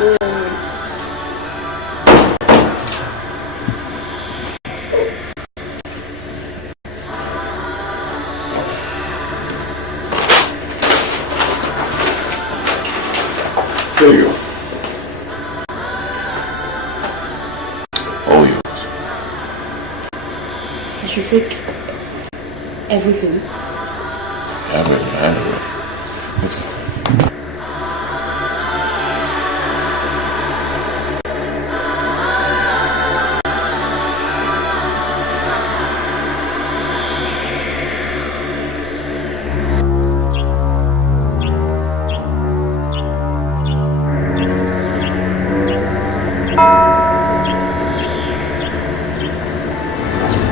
There you go. All yours. I should take everything. Everything. Let's go.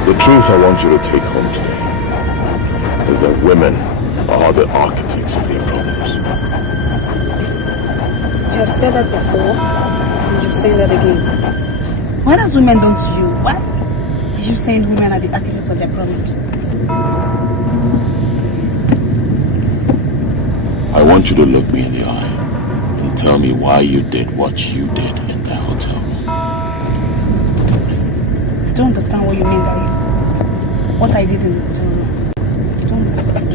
The truth I want you to take home today is that women are the architects of their problems. You have said that before, and you're saying that again. What has women done to you? Why are you saying women are the architects of their problems? I want you to look me in the eye and tell me why you did what you did in that hotel room. I don't understand what you mean by what I did in the hotel room. I don't understand.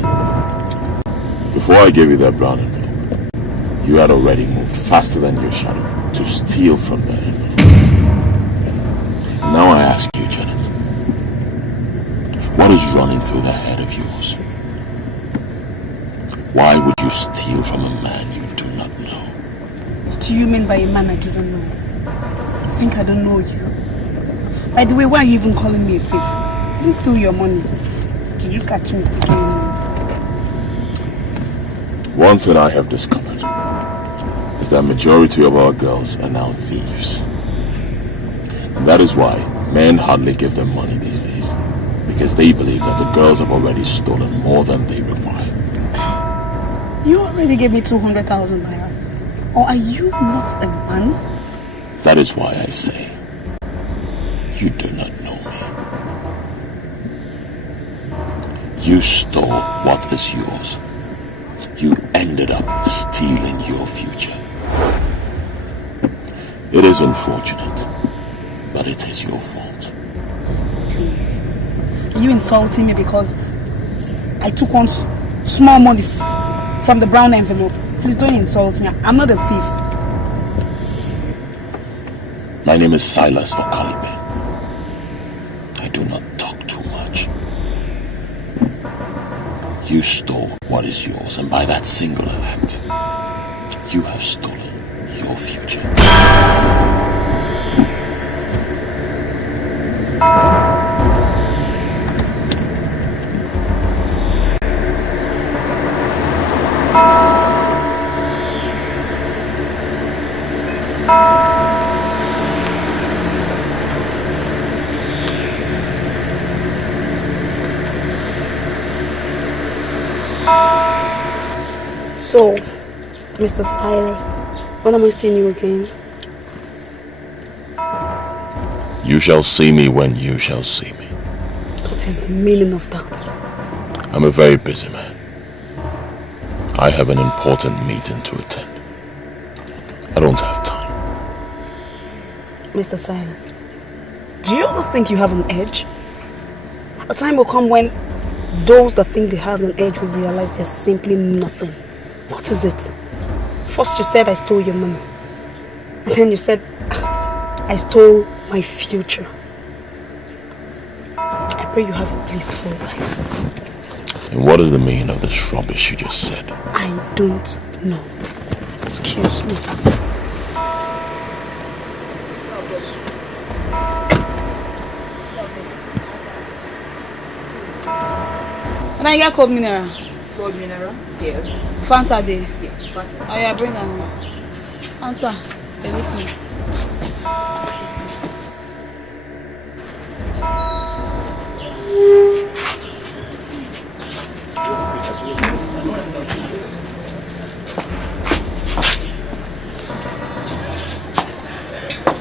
Before I gave you that brown envelope, you had already moved faster than your shadow to steal from that envelope. Now I ask you, Janet, what is running through that head of yours? Why would you steal from a man you do not know? What do you mean by a man I do not know? I think I don't know you. By the way, why are you even calling me a thief? I didn't steal your money. Did you catch me taking your money? One thing I have discovered is that majority of our girls are now thieves. And that is why men hardly give them money these days. Because they believe that the girls have already stolen more than they require. You already gave me 200,000 naira. Or are you not a man? That is why I say, you do not know me. You stole what is yours. You ended up stealing your future. It is unfortunate, but it is your fault. Please. Are you insulting me because I took one small money from the brown envelope? Please don't insult me. I'm not a thief. My name is Silas Okalibe. I do not talk too much. You stole what is yours, and by that singular act, you have stolen your future. So, Mr. Silas, when am I seeing you again? You shall see me when you shall see me. What is the meaning of that? I'm a very busy man. I have an important meeting to attend. I don't have time. Mr. Silas, do you always think you have an edge? A time will come when those that think they have an edge will realize they're simply nothing. What is it? First you said I stole your money. And then you said I stole my future. I pray you have a blissful life. And what is the meaning of this rubbish you just said? I don't know. Excuse me. And I got cold mineral. Cold mineral? Yes. Fanta day. Yes, Fanta. Oh yeah, bring them. Fanta. They look me.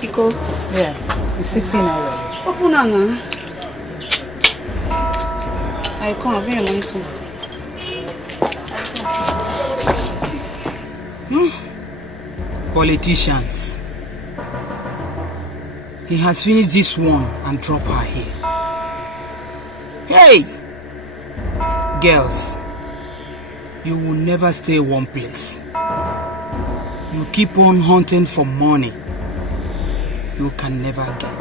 Iko? Yeah, it's 16 naira. Open now. I can't bring your money too. Politicians. He has finished this one and dropped her here. Hey! Girls, you will never stay one place. You keep on hunting for money you can never get.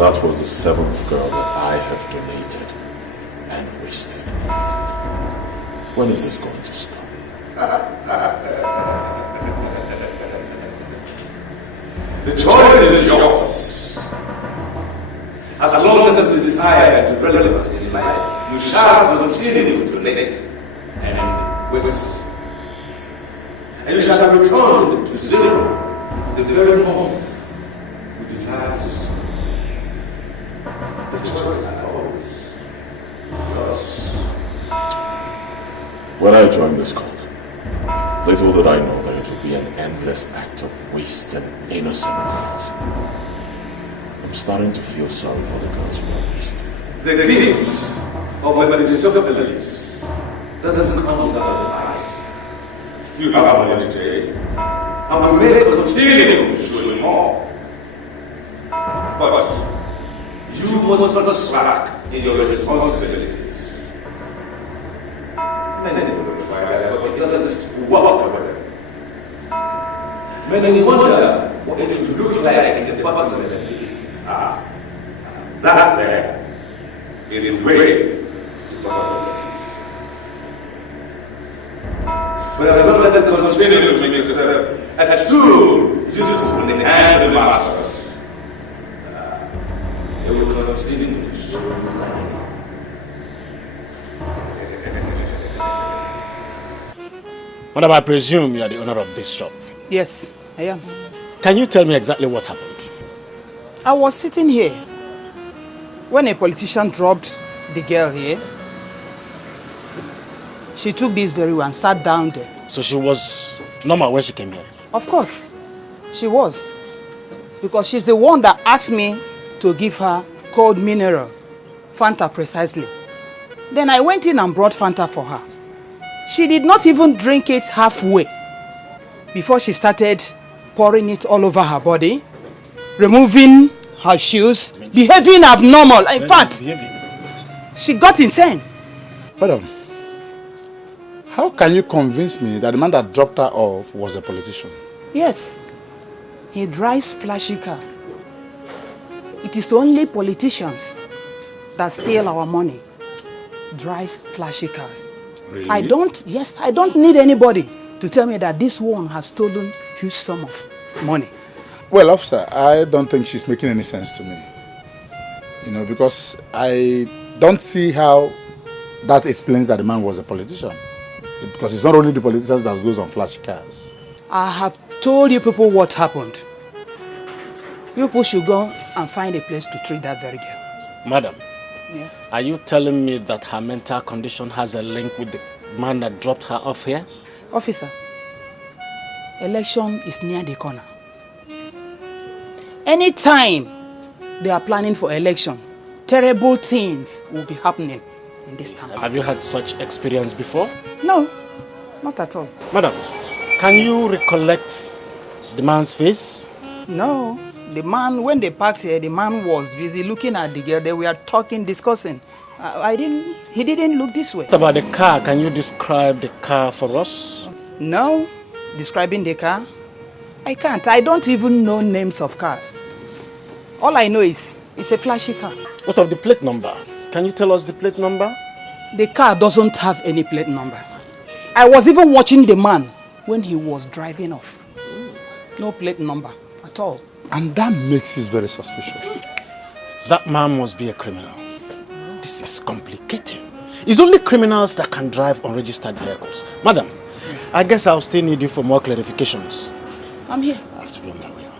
That was the seventh girl that I have donated and wasted. When is this going to stop? The choice is yours. As long as the desire to be relevant in life, you shall continue to donate and waste. And you shall return to zero the very moment you desire to see. The choice is always yours. When I joined this cult, Little did I know that it would be an endless act of waste and innocent girls. I'm starting to feel sorry for the girls who are wasted. The gifts of Mephistopheles doesn't come without the price. You have money today, and we may continue to show you more. But you must not slack in your responsibilities. Many people require but it doesn't work with them. Many wonder what it would look like in the bottom of the city. That there is way the bottom of the city. But as long as it continues to make yourself a tool useful in the hands of the masters, they will continue to show you life. Madam, I presume you are the owner of this shop. Yes, I am. Can you tell me exactly what happened? I was sitting here when a politician dropped the girl here. She took this very one and sat down there. So she was normal when she came here? Of course, she was. Because she's the one that asked me to give her cold mineral, Fanta precisely. Then I went in and brought Fanta for her. She did not even drink it halfway before she started pouring it all over her body, removing her shoes, behaving abnormal. In fact, she got insane. Madam, how can you convince me that the man that dropped her off was a politician? Yes, he drives flashy car. It is only politicians that steal our money. Drives flashy cars. Really? I don't need anybody to tell me that this one has stolen huge sum of money. Well, officer, I don't think she's making any sense to me. You know, because I don't see how that explains that the man was a politician. Because it's not only the politicians that goes on flashy cars. I have told you people what happened. You people should go and find a place to treat that very girl. Madam, yes. Are you telling me that her mental condition has a link with the man that dropped her off here? Officer, election is near the corner. Anytime they are planning for election, terrible things will be happening in this town. Have you had such experience before? No, not at all. Madam, can you recollect the man's face? No, the man, when they parked here, the man was busy looking at the girl. They were talking, discussing. He didn't look this way. What about the car? Can you describe the car for us? No, describing the car? I can't. I don't even know names of cars. All I know is it's a flashy car. What of the plate number? Can you tell us the plate number? The car doesn't have any plate number. I was even watching the man when he was driving off. No plate number at all. And that makes it very suspicious. That man must be a criminal. This is complicated. It's only criminals that can drive unregistered vehicles. Madam, I guess I'll still need you for more clarifications. I'm here. I have to be on my way out.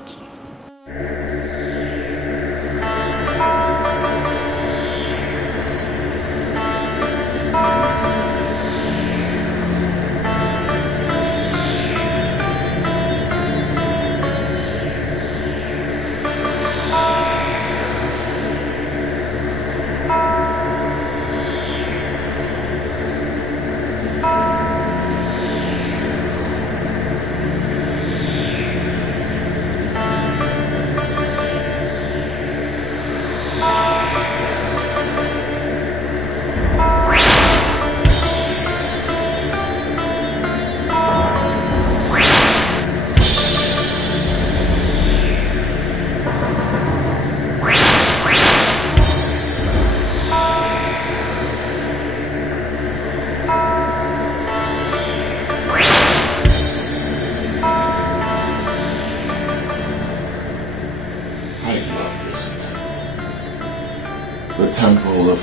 The temple of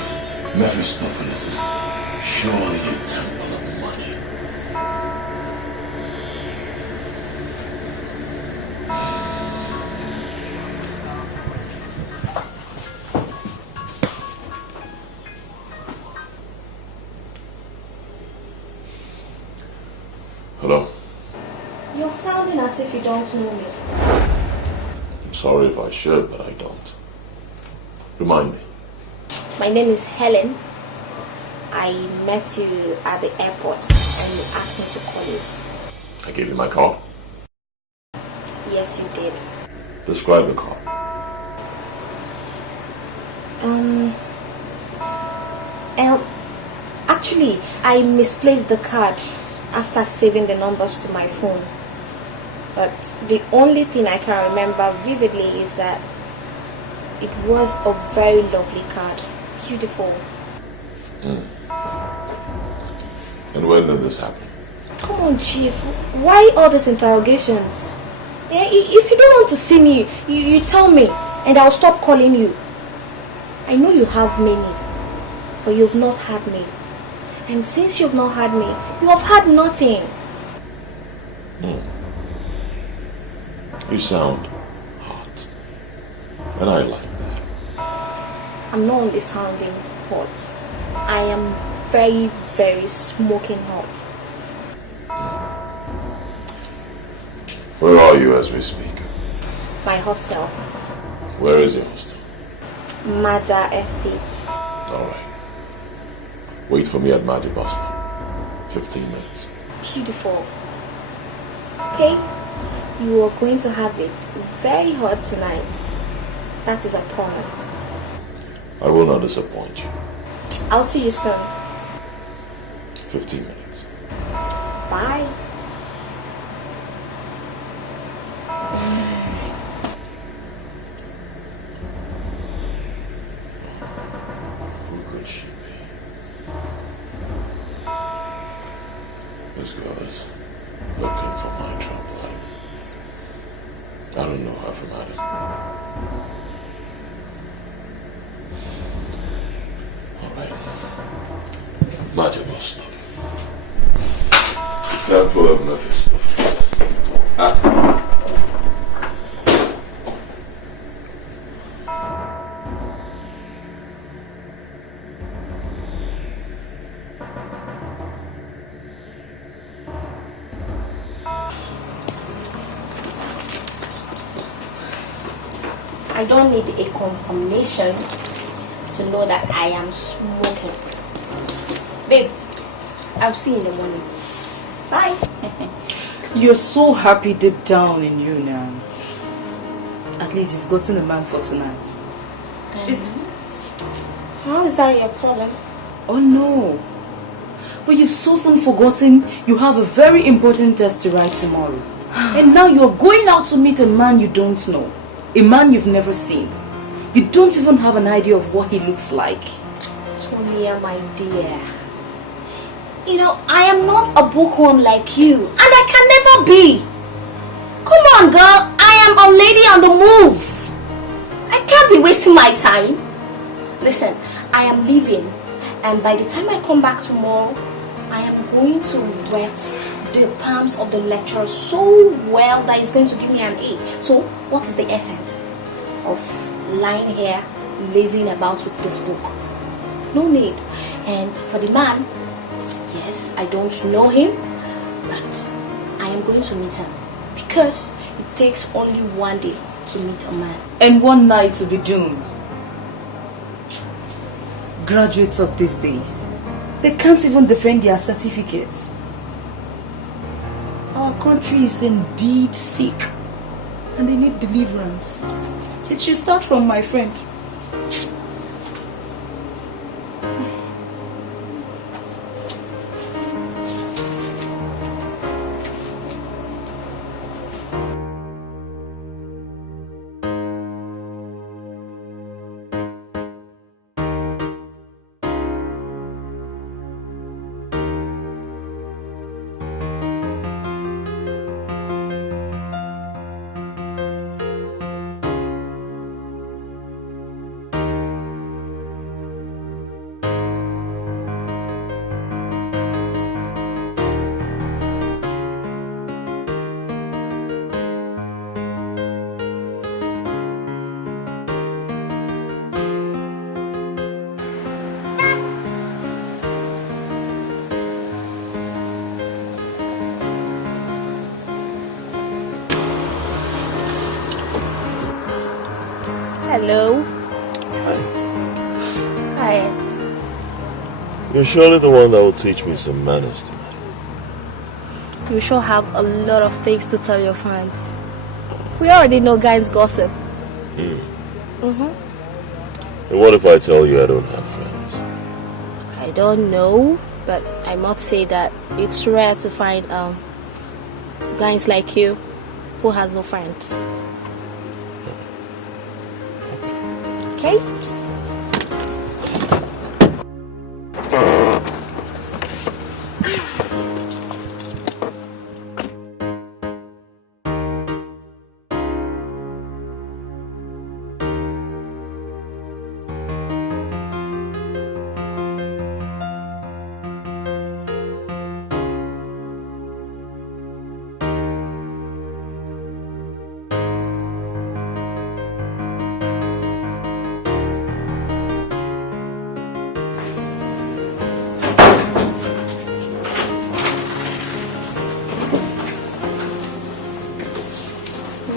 Mephistopheles is surely a temple of money. Hello? You're sounding as if you don't know me. I'm sorry if I should, but I don't. Remind me. My name is Helen. I met you at the airport and you asked me to call you. I gave you my car. Yes, you did. Describe the car. Actually, I misplaced the card after saving the numbers to my phone. But the only thing I can remember vividly is that it was a very lovely card. Beautiful. And when did this happen? Come on, Chief. Why all these interrogations? If you don't want to see me, you tell me and I'll stop calling you. I know you have many, but you've not had me. And since you've not had me, you have had nothing. You sound hot. And I like that. I'm not only sounding hot. I am very, very smoking hot. Where are you as we speak? My hostel. Where is your hostel? Maja Estates. Alright. Wait for me at Maja bus stop. 15 minutes. Beautiful. Okay? You are going to have it very hot tonight. That is a promise. I will not disappoint you. I'll see you soon. 15 minutes. Bye. Who could she be? This girl is looking for my trouble. I don't know her from Adam. Alright. Maja bus stop. Temple of Mephistopheles. I don't need a confirmation to know that I am smoking. Babe, I'll see you in the morning. Bye. You're so happy deep down in you now. At least you've gotten a man for tonight. How is that your problem? Oh no. But you've so soon forgotten you have a very important test to write tomorrow. And now you're going out to meet a man you don't know. A man you've never seen. You don't even have an idea of what he looks like. Tonia, my dear. You know, I am not a bookworm like you. And I can never be. Come on, girl. I am a lady on the move. I can't be wasting my time. Listen, I am leaving. And by the time I come back tomorrow, I am going to wet the palms of the lecturer so well that it's going to give me an A. So, what is the essence of lying here, lazing about with this book? No need. And for the man, yes, I don't know him, but I am going to meet him because it takes only one day to meet a man. And one night to be doomed. Graduates of these days, they can't even defend their certificates. Our country is indeed sick and they need deliverance. It should start from my friend. Hello. Hi. You're surely the one that will teach me some manners tonight. You sure have a lot of things to tell your friends. We already know guys gossip. And what if I tell you I don't have friends? I don't know, but I must say that it's rare to find guys like you who has no friends. Okay?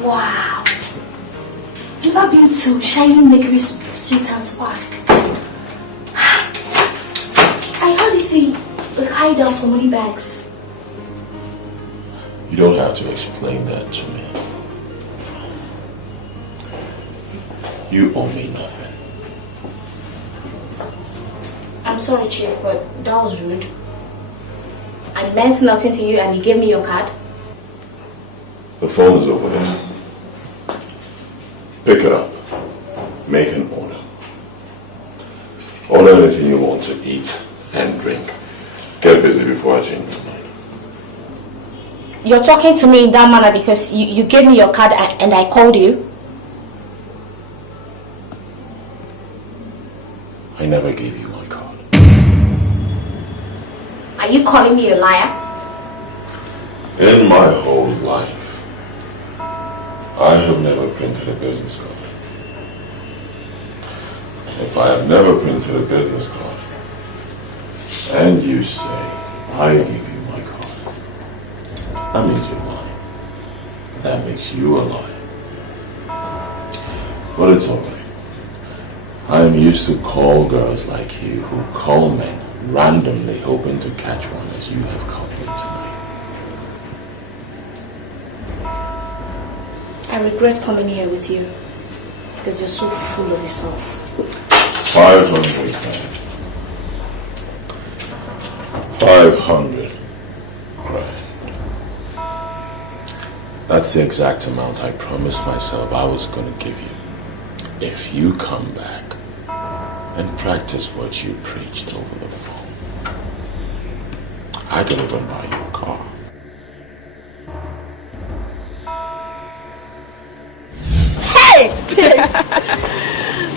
Wow. You've ever been to Shiny Maker's Sweet and Spark? I heard it's a hideout for money bags. You don't have to explain that to me. You owe me nothing. I'm sorry, Chief, but that was rude. I meant nothing to you and you gave me your card. The phone is over there. Pick it up. Make an order. Order anything you want to eat and drink. Get busy before I change my mind. You're talking to me in that manner because you gave me your card and I called you? I never gave you my card. Are you calling me a liar? In my whole life, I have never printed a business card. And if I have never printed a business card, and you say I give you my card, that means you're lying. That makes you a liar. But it's alright. I am used to call girls like you who call men randomly hoping to catch one as you have caught me tonight. I regret coming here with you because you're so full of yourself. 500 grand. 500 grand. That's the exact amount I promised myself I was going to give you if you come back and practice what you preached over the phone. I can even buy you a car.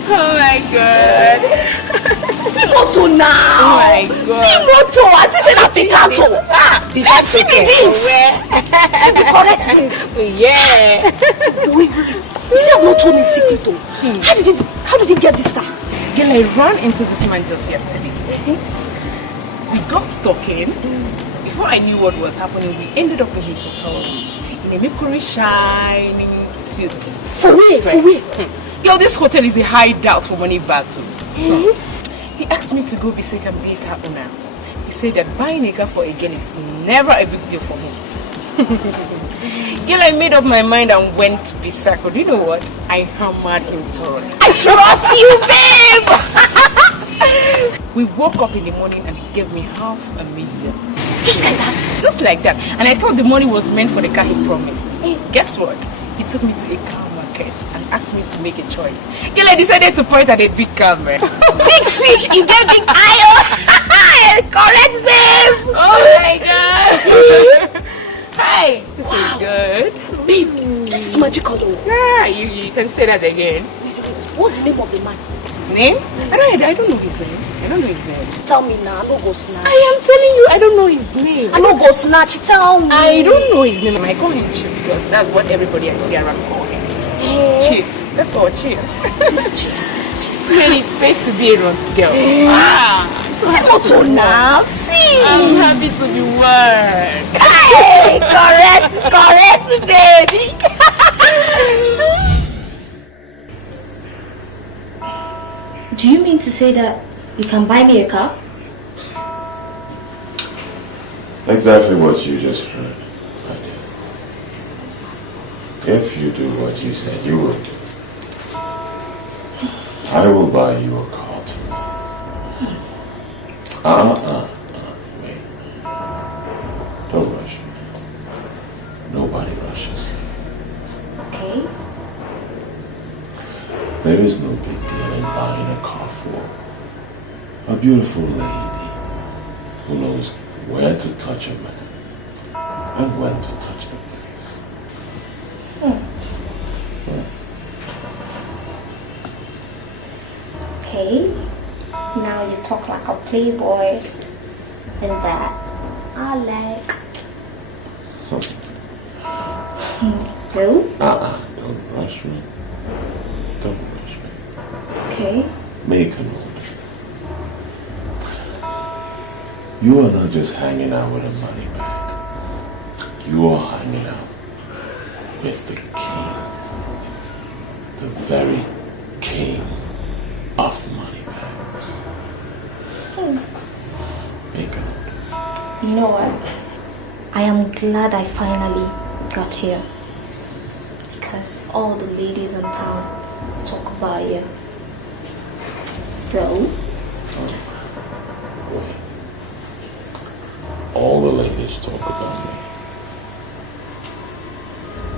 Oh my god. See moto now. Oh my god. See moto. I just said a Picasso. See me this. Let me correct me. Yeah. Wait. You see, I've not told me secret though. How did he get this car? Girl, I ran into this man just yesterday. We got talking. Before I knew what was happening, we ended up in his hotel room in a Mercury shining suit. For real? Yo, this hotel is a hideout for money bags. He asked me to go visit and be a car owner. He said that buying a car for a girl is never a big deal for him. Girl, I made up my mind and went to Bisako. Do you know what? I hammered him thoroughly. I trust you, babe. We woke up in the morning and he gave me $500,000. Just like that? Just like that. And I thought the money was meant for the car he promised. Guess what? He took me to a car market and asked me to make a choice. Girl, I decided to point at a big car, man. Big fish, you get big iron. Correct, babe. Oh my god. Hi. This is good. Babe, this is magical though. Yeah, you can say that again. What's the name of the man? Name? I don't know his name. I don't know his name. Tell me now, I don't go snatch. I am telling you, I don't know his name. I don't go snatch, tell me. I don't know his name. I call him Chief because that's what everybody I see around call him. Chief. That's all, Chief. This chief. Man, it pays to be a runt girl. See moto now, see. I'm happy to be one. Hey, correct, baby. Do you mean to say that you can buy me a car? Exactly what you just heard, my dear. If you do what you said you would do, I will buy you a car tomorrow. Wait. Don't rush me. Nobody rushes me. Okay. There is no big deal in buying a car for a beautiful lady who knows where to touch a man and when to touch the place. Okay. Now you talk like a playboy. And that I like. No? Don't rush me. Don't rush me. Okay. Make a note. You are not just hanging out with a money bag. You are hanging out with the king. The very king of money bags. Make a note. You know what? I am glad I finally got here. Because all the ladies in town talk about you. So? Wait. All the ladies talk about me.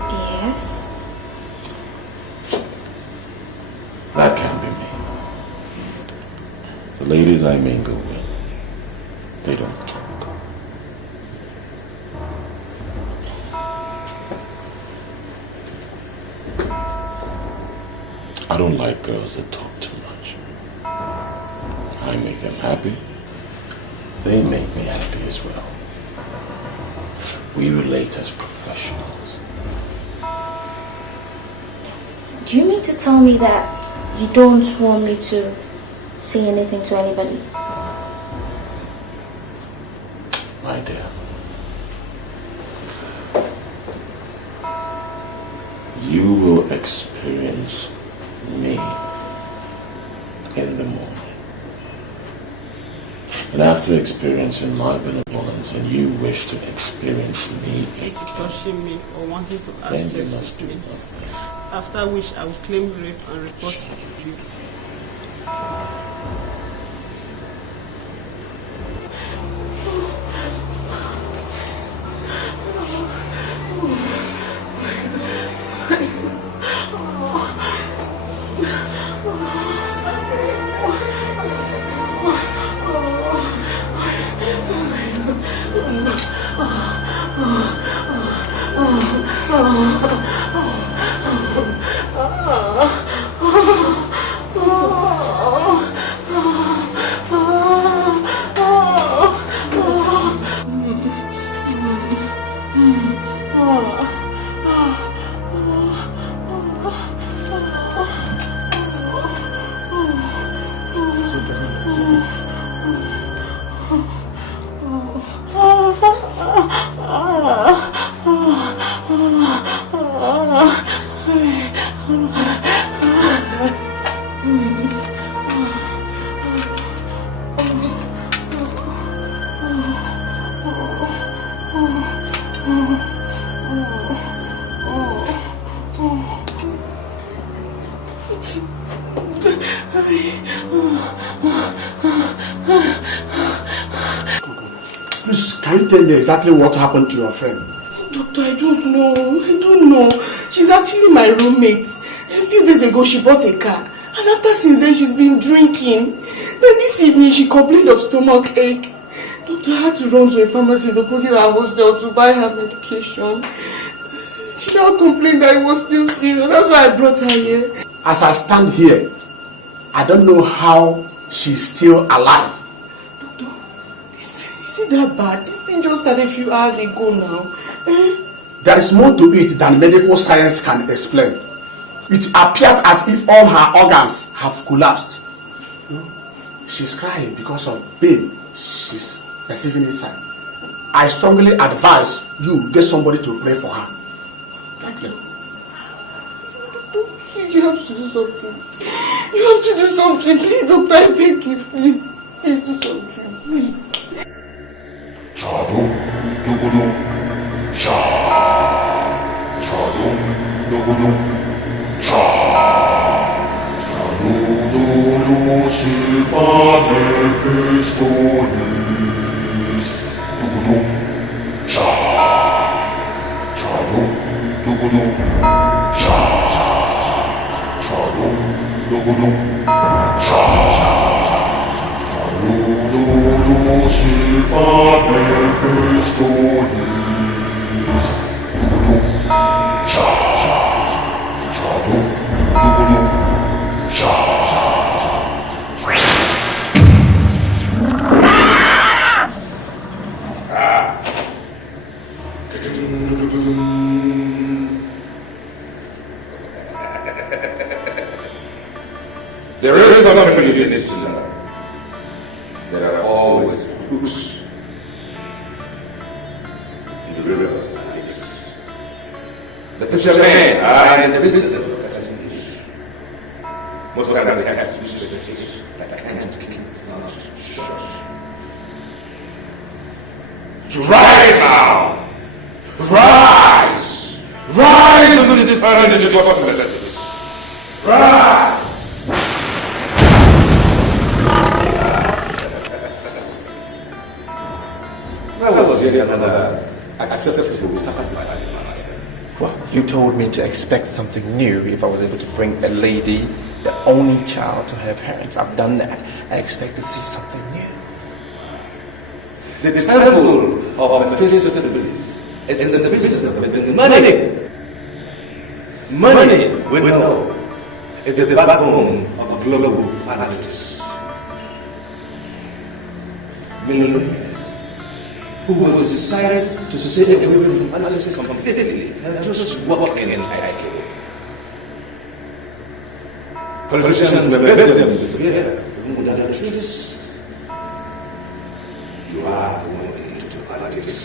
Yes. That can't be me. The ladies I mingle with, they don't talk. I don't like girls that talk too much. I make them happy. They make me happy as well. We relate as professionals. Do you mean to tell me that you don't want me to say anything to anybody? My dear, you will experience me in the morning. And after experiencing my benevolence and you wish to experience me It's touching me or wanting to ask then you you must do something. it. After which I will claim rape and report it to you. Can you tell me exactly what happened to your friend? Doctor, I don't know. She's actually my roommate. A few days ago, she bought a car. And since then, she's been drinking. Then this evening, she complained of stomach ache. Doctor, I had to run to a pharmacy opposite our hostel to buy her medication. She now complained that it was still serious. That's why I brought her here. As I stand here, I don't know how she's still alive. Doctor, is it that bad? This thing just started a few hours ago now. There is more to it than medical science can explain. It appears as if all her organs have collapsed. She's crying because of pain she's receiving inside. I strongly advise you get somebody to pray for her. Thank you. Please, you have to do something. You have to do something. Please, doctor, I beg you. Please. Please do something. Please. Chado, dogodum, cha. Chado, dogodum, cha. Chado, dogodum, silva nefestonis. Dogodum, cha. Chado, dogodum, cha. Chado, dogodum, cha. Dogodum, silva nefestonis. Dogodum, cha. Chado, dogodum, cha. There is something you need to know. There are always hooks in the river of lives. The fishermen are in the business of catching fish. Most times they have to use the fish that can't keep its mouth shut. Rise now! Rise! Rise and discern the possibilities! Rise! That was yet another acceptable sacrifice. Well, you told me to expect something new if I was able to bring a lady, the only child, to her parents. I've done that. I expect to see something new. The temple of Mephistopheles is in the business of making money. Money, we know, is the backbone of a global politics. Millionaires who will decide to stay away from politics completely and just walk in tightly. Politicians may let them disappear without a trace. You are going into politics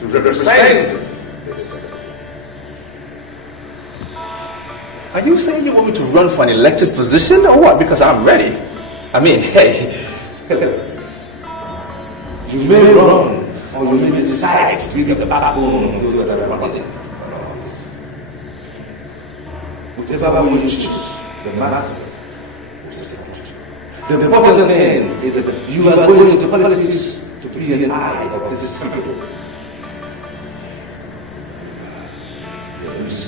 to represent this. Are you saying you want me to run for an elected position or what? Because I'm ready. I mean, hey. You may run, or you may decide to be the backbone of those that are running. Whatever one you choose, the master will support you. The important thing is that you are going into politics to be an eye of this people. There is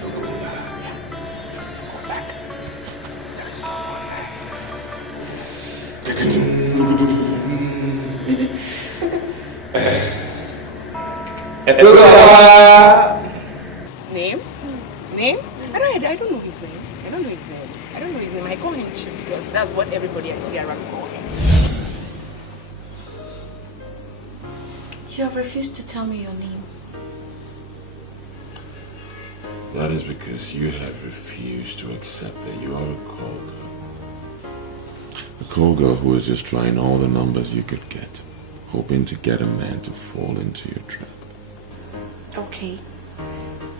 no going back. Name? Name? I don't know his name. I don't know his name. I call him Chief because that's what everybody I see around call him. You have refused to tell me your name. That is because you have refused to accept that you are a call girl. A call girl who is just trying all the numbers you could get, hoping to get a man to fall into your trap.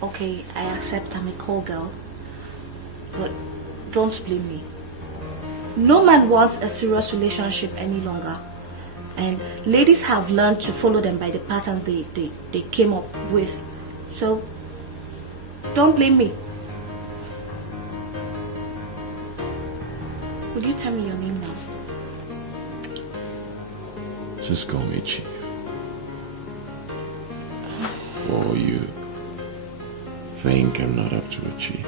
Okay, I accept I'm a call girl. But don't blame me. No man wants a serious relationship any longer. And ladies have learned to follow them by the patterns they came up with. So, don't blame me. Will you tell me your name now? Just call me Chief. Or you think I'm not up to achieve?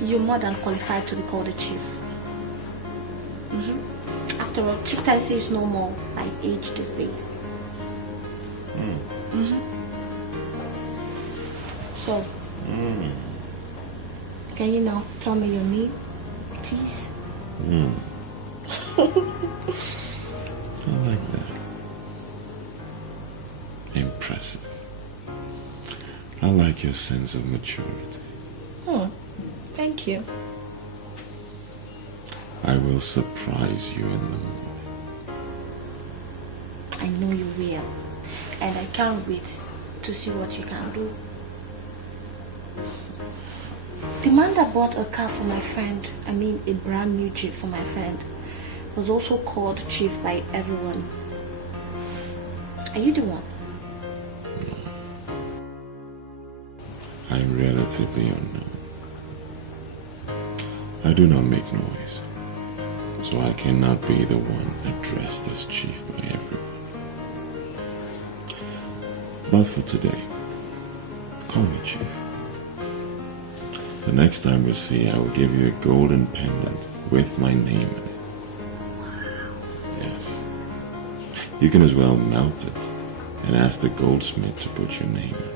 You're more than qualified to be called a chief. After all, chieftaincy is no more by age these days. So, can you now tell me your name, please? I like that. Impressive. I like your sense of maturity. Thank you. I will surprise you in the morning. I know you will. And I can't wait to see what you can do. The man that bought a car for my friend, I mean a brand new Jeep for my friend, was also called Chief by everyone. Are you the one? I am relatively unknown. I do not make noise, so I cannot be the one addressed as Chief by everyone. But for today, call me Chief. The next time we see, I will give you a golden pendant with my name in it. Yes. You can as well melt it and ask the goldsmith to put your name in it.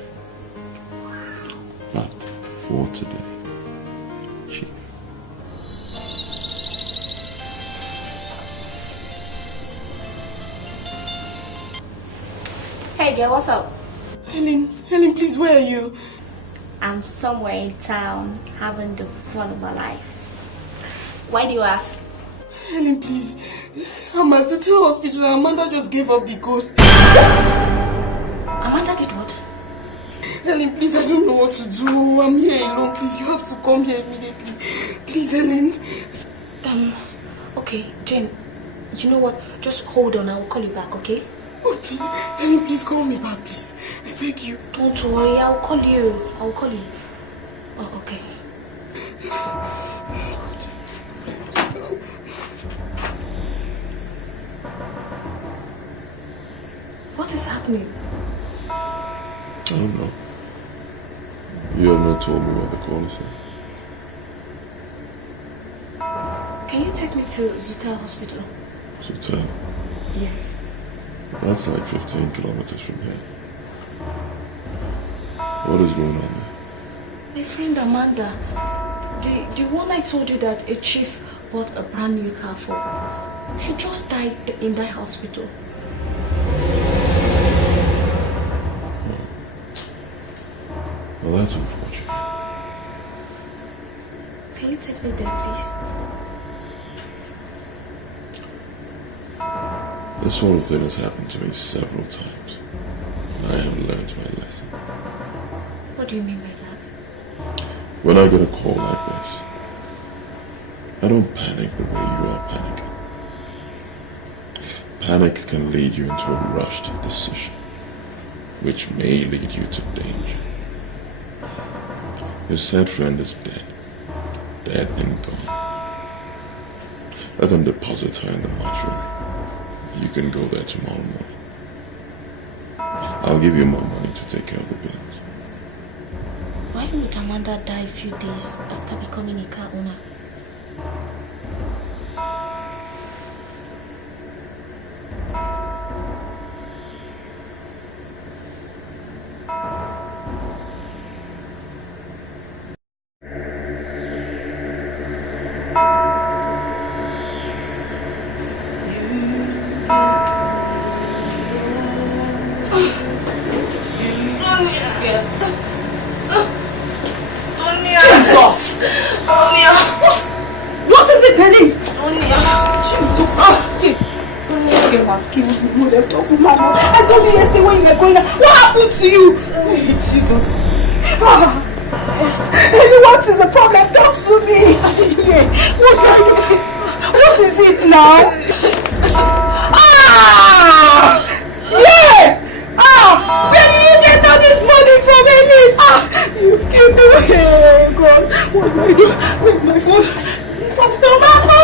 But for today, Chief. Hey girl, what's up? Helen, please, where are you? I'm somewhere in town having the fun of my life. Why do you ask? Helen, please. I'm at the hospital and Amanda just gave up the ghost. Amanda did what? Helen, please, I don't know what to do. I'm here alone. Please, you have to come here immediately. Please, Helen. Okay, Jane, you know what? Just hold on, I will call you back, okay? Oh, please. Helen, please call me back, please. I beg you. Don't worry, I'll call you. I'll call you. Oh, okay. What is happening? I don't know. You have not told me where the call is. Can you take me to Zutel Hospital? Zutel? Yes. That's like 15 kilometers from here. What is going on there? My friend Amanda, the one I told you that a chief bought a brand new car for, she just died in that hospital. Well, that's unfortunate. Can you take me there, please? This sort of thing has happened to me several times. I have learned my lesson. What do you mean by that? When I get a call like this, I don't panic the way you are panicking. Panic can lead you into a rushed decision, which may lead you to danger. Your said friend is dead. Dead and gone. Let them deposit her in the mortuary. You can go there tomorrow morning. I'll give you more money to take care of the bills. Why would Amanda die a few days after becoming a car owner? Jesus! What is it, Helen? Jesus! You must kill me. I told you yesterday when you were going out. What happened to you? Jesus! Helen, what is the problem? Talk to me. What is it now? Where did you get all this money from, Helen? You killed me. God, what do I do? Where's my phone? Pastor Mama!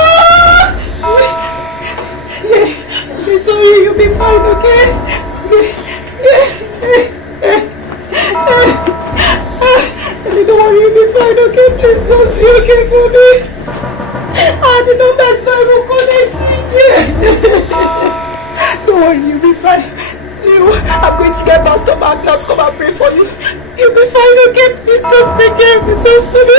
Okay, sorry, you'll be fine, okay? Don't worry, you'll be fine, okay? Please just be okay for me. The number's not even connected. Don't worry, you'll be fine. I'm going to get Pastor Mark now to come and pray for you. You'll be fine, okay? Please just take care of yourself for me.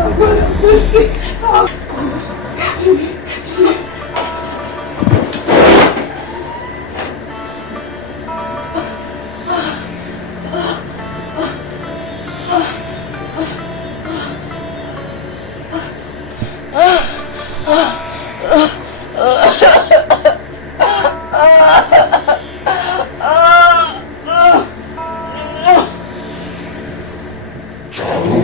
Oh God, I'm mercy. Oh God. Dabo.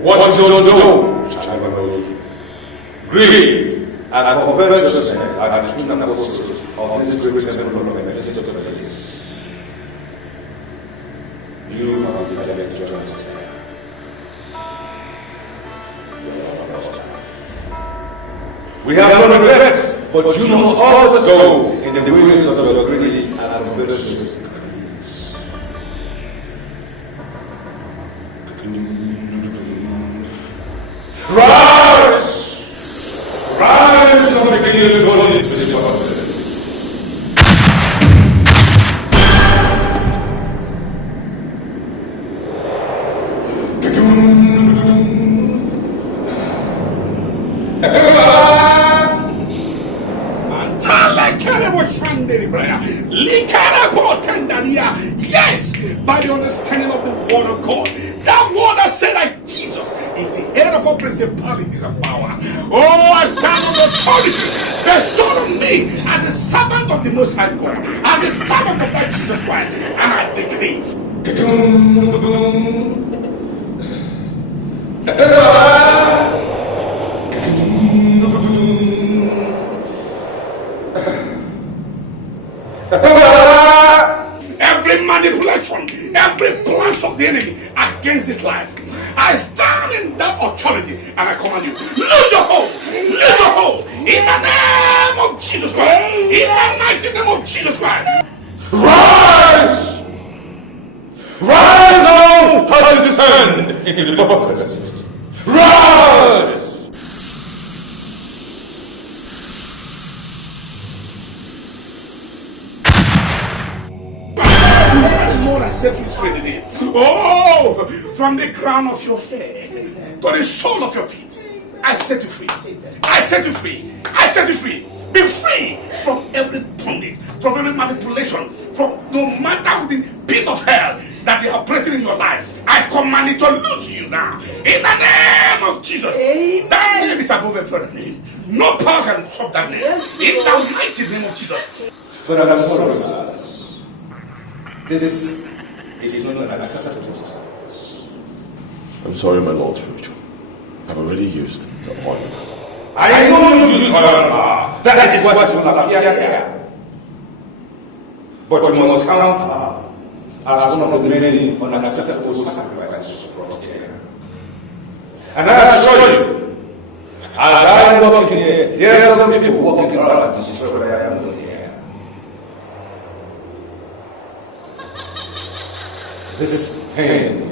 What you don't know, shall never know you. Greed and covetousness are the two apostles of this great temple of Felix. You have decided to join us there. We have no regrets, but you must always go in the ways of your greed and covetousness. Rise! Rise from the king's holy spirit. Yes, by the understanding of the word of God, that word that said that Jesus is the head of all principalities and power. Oh, I stand on authority bestowed on me as a servant of the Most High God, as a servant of that Jesus Christ, and I decree. Every manipulation, every plan of the enemy against this life, I stand in that authority and I command you, lose your hold, lose your hold, in the name of Jesus Christ, in the mighty name of Jesus Christ. Rise! Rise now as you descend into the bottomless. Rise! Lord, I set you free today. Oh, from the crown of your head to the sole of your feet, I set you free. I set you free. I set you free. Be free from every bondage, from every manipulation, from no matter the pit of hell that they are operating in your life. I command it to lose you now. In the name of Jesus. Amen. That name is above every other name. No power can stop that name. In the mighty name of Jesus. But I'm sorry, this is not an acceptable sacrifice. I'm sorry, my Lord Spiritual. I've already used the oil. I know you use oil. That is what you will appear here. But you must count her as one of the many unacceptable sacrifices brought here. And I assure you, as I am walking here, there are some people walking around to destroy what I am doing here. This pain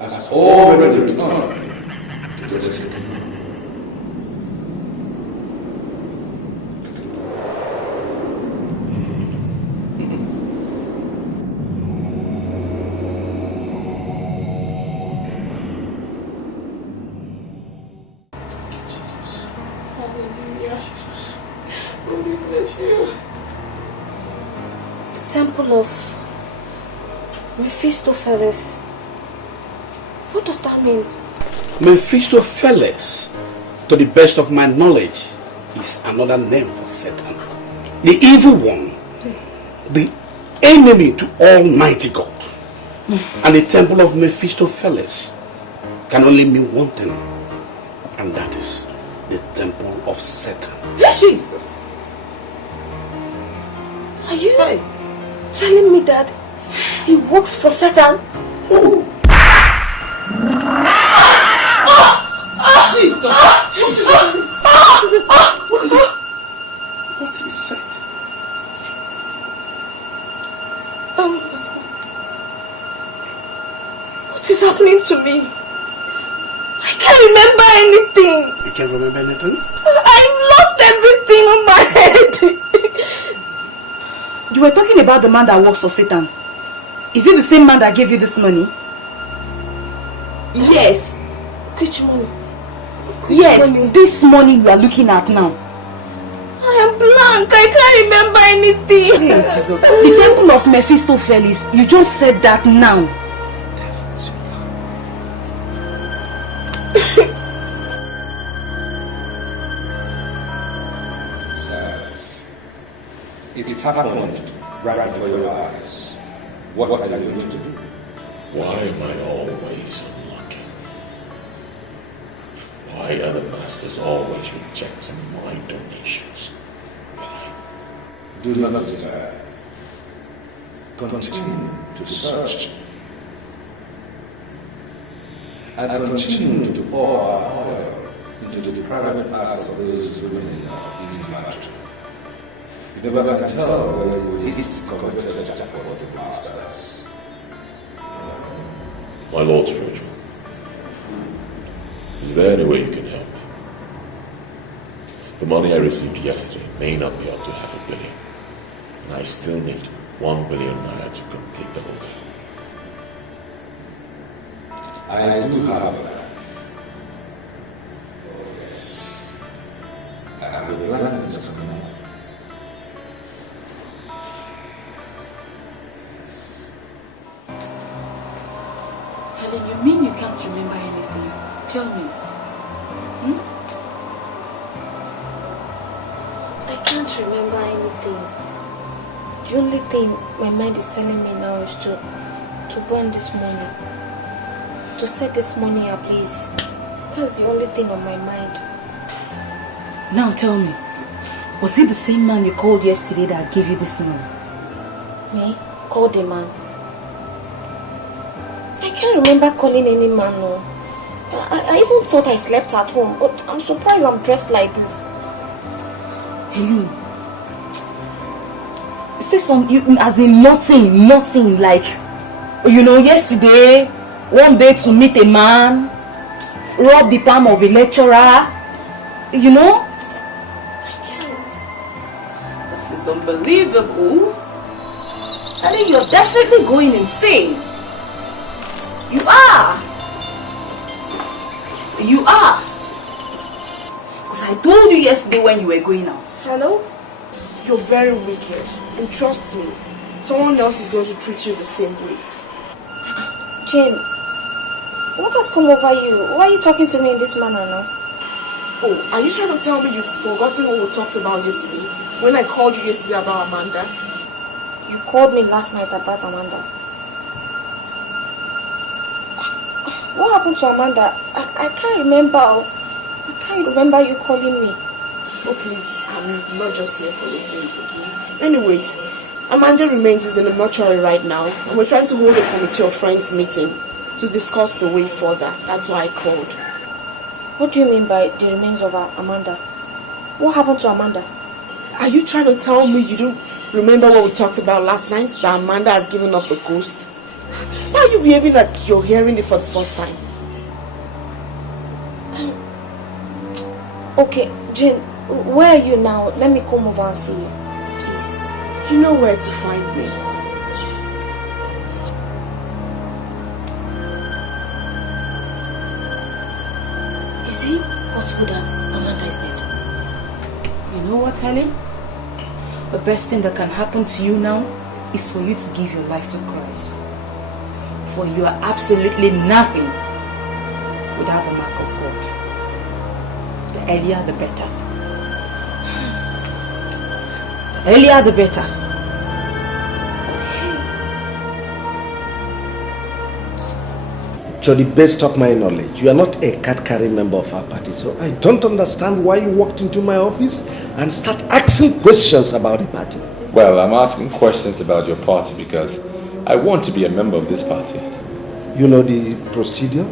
has already returned to the The temple of Mephistopheles. What does that mean? Mephistopheles, to the best of my knowledge, is another name for Satan. The evil one, the enemy to Almighty God. And the temple of Mephistopheles can only mean one thing, and that is the temple of Satan. Jesus! Are you telling me that he works for Satan? Who? Jesus! What is it? What is it? What is happening to me? I can't remember anything. You can't remember anything? I've lost everything on my head. You were talking about the man that works for Satan. Is it the same man that gave you this money? Yes. Which money? Yes, this money you are looking at now. I am blank. I can't remember anything. Hey, Jesus. The temple of Mephistopheles. You just said that now. It happened right before your eyes. What are you going to do? Why am I always unlucky? Why are the masters always rejecting my donations? Do not despair. Continue to search. And continue to pour our oil into the private parts of those women in our easy march. You never can tell whether you hit coveted jackpot or the blasters. My Lord Spiritual, is there any way you can help me? The money I received yesterday may not be up to 500 million, and I still need 1 billion naira to complete the hotel. I do have a plan. Oh yes. I have a plan to come on. Helen, you mean you can't remember anything? Tell me. I can't remember anything. The only thing my mind is telling me now is to burn this money. To set this money ablaze. That's the only thing on my mind. Now tell me, was it the same man you called yesterday that gave you this money? Me? Called the man? I can't remember calling any man, no. I even thought I slept at home, but I'm surprised I'm dressed like this. Helen, say something as in nothing like, yesterday, one day to meet a man, rob the palm of a lecturer, I can't. This is unbelievable. I think you're definitely going insane. You are. Because I told you yesterday when you were going out. Hello? You're very wicked. And trust me, someone else is going to treat you the same way. Jane, what has come over you? Why are you talking to me in this manner now? Oh, are you trying to tell me you've forgotten what we talked about yesterday? When I called you yesterday about Amanda? You called me last night about Amanda. What happened to Amanda? I can't remember. I can't remember you calling me. Oh please, I'm not just here for the games, okay? Anyways, Amanda remains in the mortuary right now, and we're trying to hold a committee of friends meeting to discuss the way further. That's why I called. What do you mean by the remains of Amanda? What happened to Amanda? Are you trying to tell me you don't remember what we talked about last night? That Amanda has given up the ghost? Why are you behaving like you're hearing it for the first time? Okay, Jane, where are you now? Let me come over and see you, please. You know where to find me. Is it possible that Amanda is dead? You know what, Helen? The best thing that can happen to you now is for you to give your life to Christ. For you are absolutely nothing without the mark of God. The earlier the better. The earlier the better. To the best of my knowledge, you are not a card-carrying member of our party, so I don't understand why you walked into my office and start asking questions about the party. Well, I'm asking questions about your party because I want to be a member of this party. You know the procedure?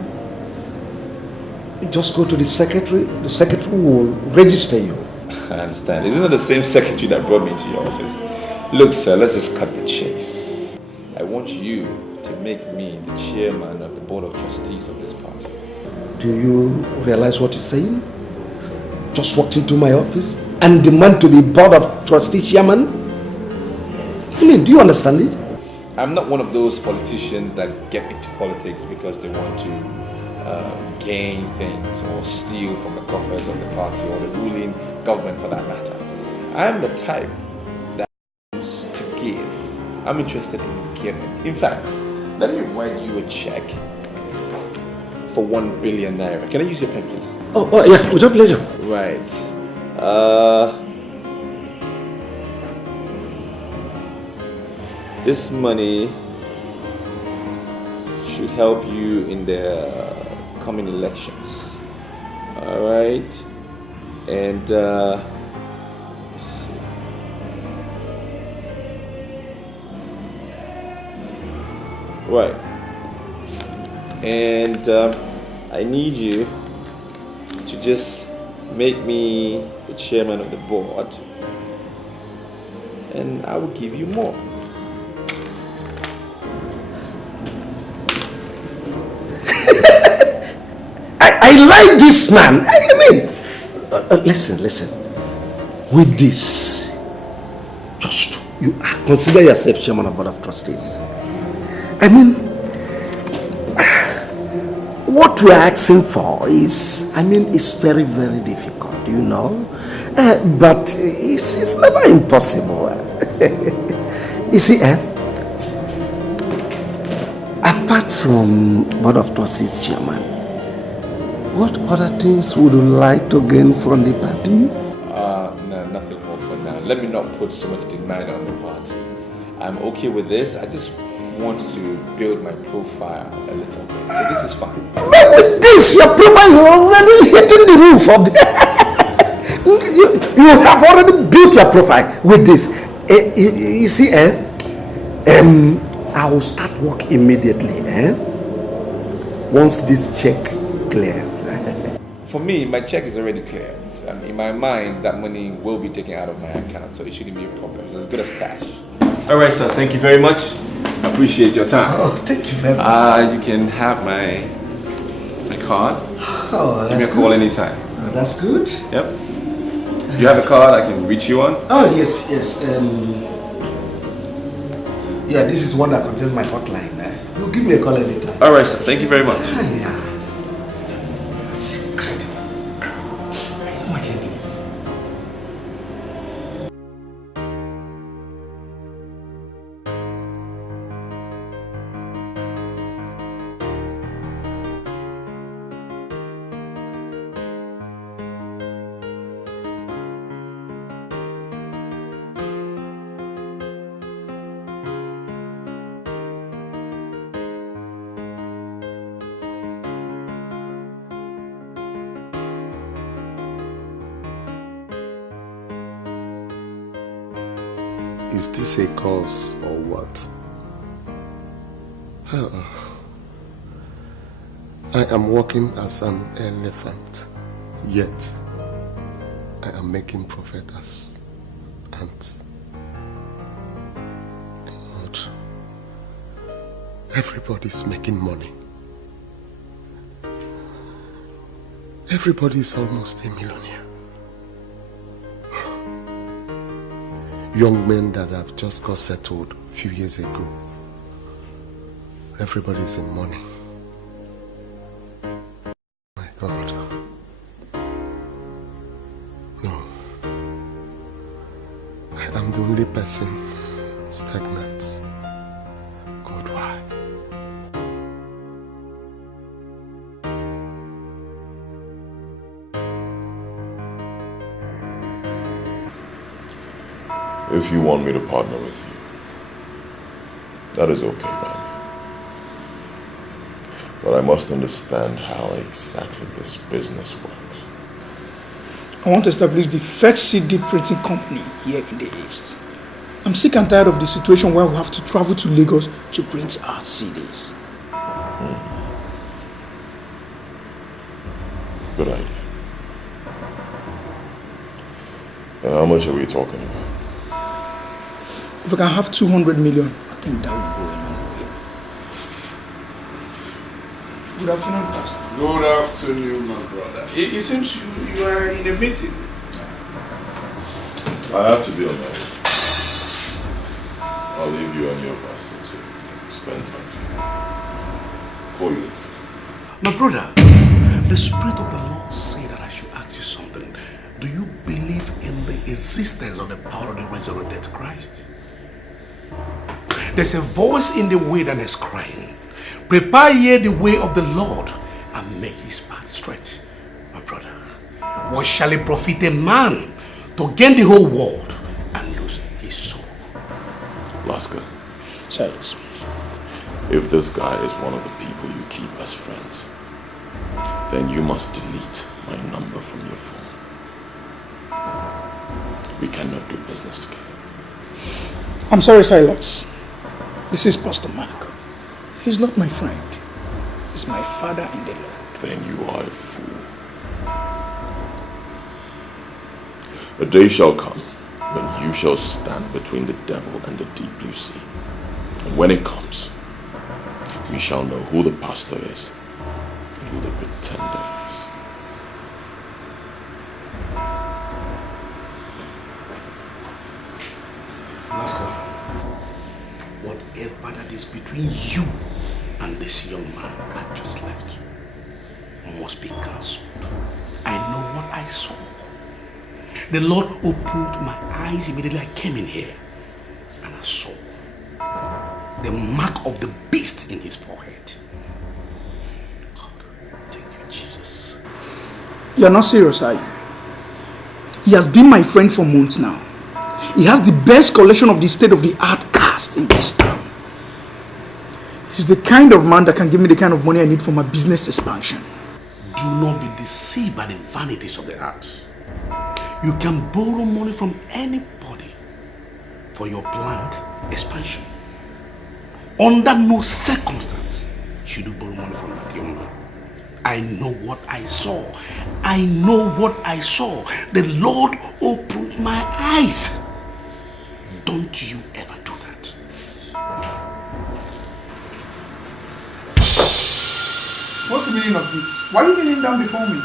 You just go to the secretary will register you. I understand. Isn't it the same secretary that brought me to your office? Look, sir, let's just cut the chase. I want you to make me the chairman of the board of trustees of this party. Do you realize what you're saying? Just walked into my office and demand to be board of trustee chairman? I mean, do you understand it? I'm not one of those politicians that get into politics because they want to gain things or steal from the coffers of the party or the ruling government for that matter. I'm the type that wants to give. I'm interested in giving. In fact, let me write you a check for 1 billion naira. Can I use your pen, please? Oh yeah, with your pleasure. Right. This money should help you in the coming elections. Alright? And let's see. Right. And I need you to just make me the chairman of the board, and I will give you more. I like this man. I mean, listen. With this, just you consider yourself chairman of board of trustees. I mean, what we're asking for is, it's very, very difficult, you know. But it's never impossible. You see, apart from board of trustees chairman, what other things would you like to gain from the party? No, nothing more for now. Let me not put so much demand on the party. I'm okay with this. I just want to build my profile a little bit. So this is fine. But with this, your profile is already hitting the roof of the... you have already built your profile with this. You see, I will start work immediately. Once this check clears. For me, my check is already cleared. In my mind, that money will be taken out of my account, so it shouldn't be a problem. It's as good as cash. All right, sir. Thank you very much. I appreciate your time. Oh, thank you very much. You can have my card. Oh, that's Give me a call good. anytime. Oh, that's good. Yep. Do you have a card I can reach you on? Oh, yes. Yeah, this is one that contains my hotline. You give me a call anytime. All right, sir. Thank you very much. Yeah. That's incredible. Can you imagine this? Is this a cause or what? I am walking as an elephant, yet I am making profit as ants. God, everybody's making money. Everybody's almost a millionaire. Young men that have just got settled a few years ago. Everybody's in money. My God. No. I am the only person stagnant. God, why? If you want me to partner with you, that is okay by me. But I must understand how exactly this business works. I want to establish the first CD printing company here in the East. I'm sick and tired of the situation where we have to travel to Lagos to print our CDs. Good idea. And how much are we talking about? If I can have 200 million, I think that would go a long way. Good afternoon, Pastor. Good afternoon, my brother. It seems you are in a meeting. I have to be on my way. I'll leave you and your pastor to spend time together. Call you later. My brother, the Spirit of the Lord said that I should ask you something. Do you believe in the existence of the power of the resurrected Christ? There's a voice in the wilderness crying, prepare ye the way of the Lord and make his path straight. My brother, what shall it profit a man to gain the whole world and lose his soul? Laska, Felix, if this guy is one of the people you keep as friends, then you must delete my number from your phone. We cannot do business together. I'm sorry, Silas. This is Pastor Mark. He's not my friend. He's my father in the Lord. Then you are a fool. A day shall come when you shall stand between the devil and the deep blue sea. And when it comes, we shall know who the pastor is and who the pretender is. Master, whatever that is between you and this young man that just left must be cancelled. I know what I saw. The Lord opened my eyes immediately I came in here, and I saw the mark of the beast in his forehead. God, thank you, Jesus. You're not serious, are you? He has been my friend for months now. He has the best collection of the state-of-the-art cast in this town. He's the kind of man that can give me the kind of money I need for my business expansion. Do not be deceived by the vanities of the earth. You can borrow money from anybody for your planned expansion. Under no circumstance should you borrow money from that young man. I know what I saw. I know what I saw. The Lord opened my eyes. Don't you ever do that. What's the meaning of this? Why are you kneeling down before me?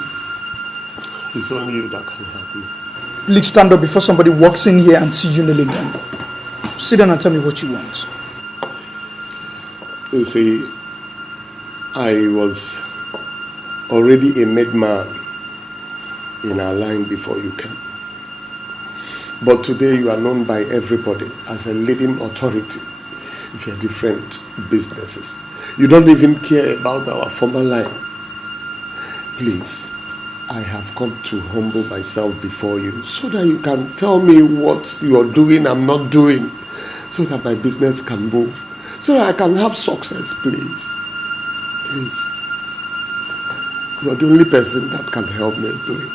It's only you that can help me. Please stand up before somebody walks in here and see you kneeling down. Sit down and tell me what you want. You see, I was already a made man in our line before you came. But today you are known by everybody as a leading authority with your different businesses. You don't even care about our former line. Please, I have come to humble myself before you so that you can tell me what you are doing, I'm not doing, so that my business can move, so that I can have success, please. Please. You are the only person that can help me, please.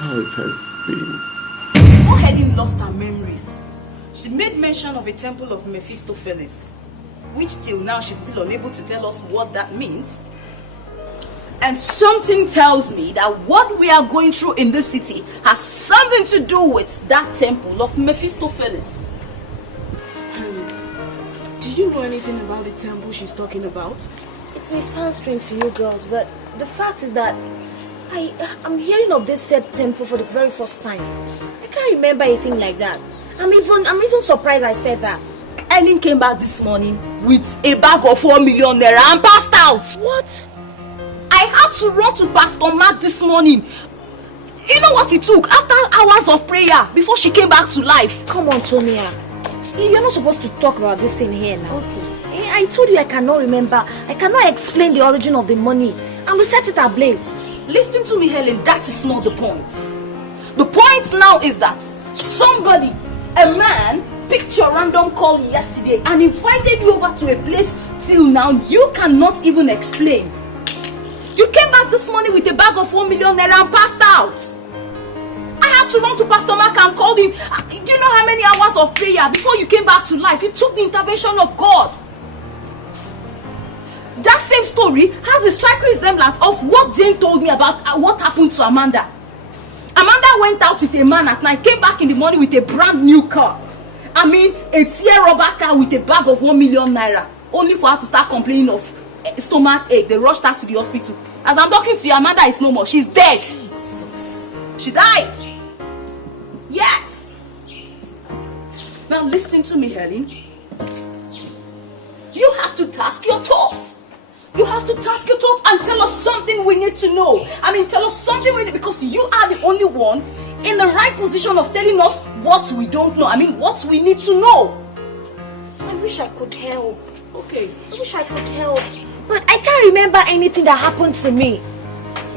How it has been. Before Helen lost her memories, she made mention of a temple of Mephistopheles, which till now she's still unable to tell us what that means. And something tells me that what we are going through in this city has something to do with that temple of Mephistopheles. Do you know anything about the temple she's talking about? It may sound strange to you girls, but the fact is that I'm hearing of this said temple for the very first time. I can't remember anything like that. I'm even surprised I said that. Ellen came back this morning with a bag of 4 million naira and passed out. What? I had to run to Pastor Mark this morning. You know what it took? After hours of prayer, before she came back to life. Come on, Tonia. You're not supposed to talk about this thing here now. Okay. I told you I cannot remember. I cannot explain the origin of the money. And we set it ablaze. Listen to me, Helen. That is not the point. The point now is that somebody, a man, picked your random call yesterday and invited you over to a place till now you cannot even explain. You came back this morning with a bag of 4 million naira and passed out. I had to run to Pastor Mark and called him. Do you know how many hours of prayer before you came back to life? It took the intervention of God. That same story has a striking resemblance of what Jane told me about what happened to Amanda. Amanda went out with a man at night, came back in the morning with a brand new car. I mean, a tear rubber car with a bag of 1 million naira. Only for her to start complaining of stomach ache. They rushed her to the hospital. As I'm talking to you, Amanda is no more. She's dead. She died. Yes. Now listen to me, Helen. You have to task your thoughts. You have to task your thought and tell us something we need to know. I mean, tell us something we need, because you are the only one in the right position of telling us what we don't know. I mean, what we need to know. I wish I could help. Okay. I wish I could help. But I can't remember anything that happened to me.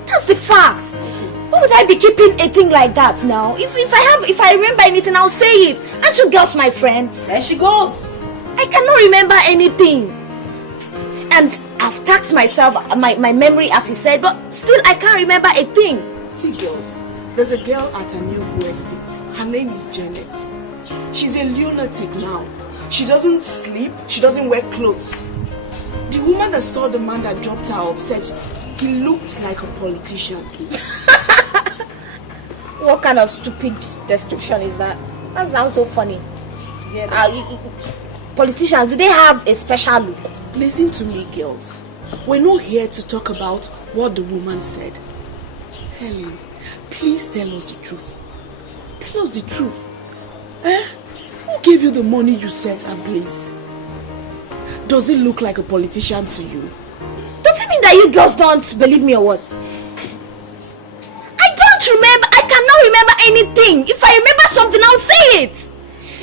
That's the fact. Why would I be keeping a thing like that now? If I remember anything, I'll say it. Aren't you girls my friends? There she goes. I cannot remember anything. And I've taxed myself, my memory as you said, but still I can't remember a thing. See girls, there's a girl at a new estate. Her name is Janet. She's a lunatic now. She doesn't sleep, she doesn't wear clothes. The woman that saw the man that dropped her off said he looked like a politician. What kind of stupid description is that? That sounds so funny. Yeah, politicians, do they have a special look? Listen to me, girls. We're not here to talk about what the woman said. Helen, please tell us the truth. Tell us the truth. Who gave you the money you set ablaze? Does it look like a politician to you? Does it mean that you girls don't believe me or what? I don't remember. I cannot remember anything. If I remember something, I'll say it.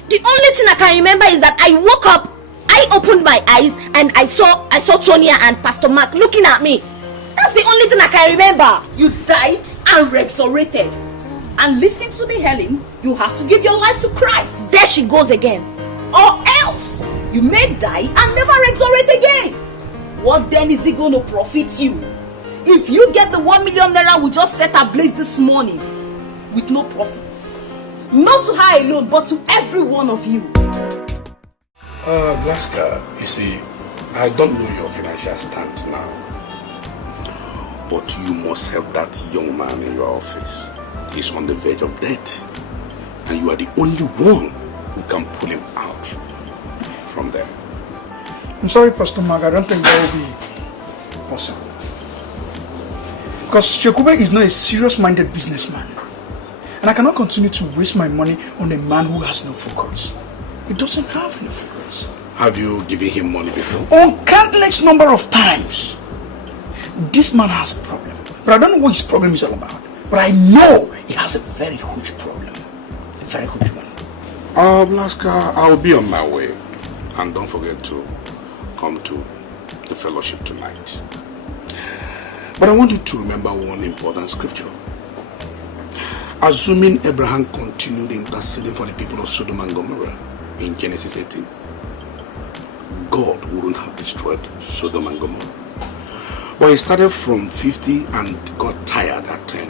The only thing I can remember is that I woke up, I opened my eyes, and I saw Tonya and Pastor Mark looking at me. That's the only thing I can remember. You died and resurrected. And listen to me, Helen. You have to give your life to Christ. There she goes again. Or else, you may die and never resurrect again. What then is it going to profit you? If you get the 1 million naira we just set ablaze this morning with no profit. Not to her alone, but to every one of you. Blaska, you see, I don't know your financial stance now. But you must help that young man in your office. He's on the verge of death. And you are the only one who can pull him out from there. I'm sorry, Pastor Mark, I don't think that will be possible. Because Chukwuemeka is not a serious-minded businessman. And I cannot continue to waste my money on a man who has no focus. He doesn't have any focus. Have you given him money before? On countless number of times. This man has a problem. But I don't know what his problem is all about. But I know he has a very huge problem. A very huge one. Blaska, I'll be on my way. And don't forget to come to the fellowship tonight. But I want you to remember one important scripture. Assuming Abraham continued interceding for the people of Sodom and Gomorrah in Genesis 18, God wouldn't have destroyed Sodom and Gomorrah. But he started from 50 and got tired at 10.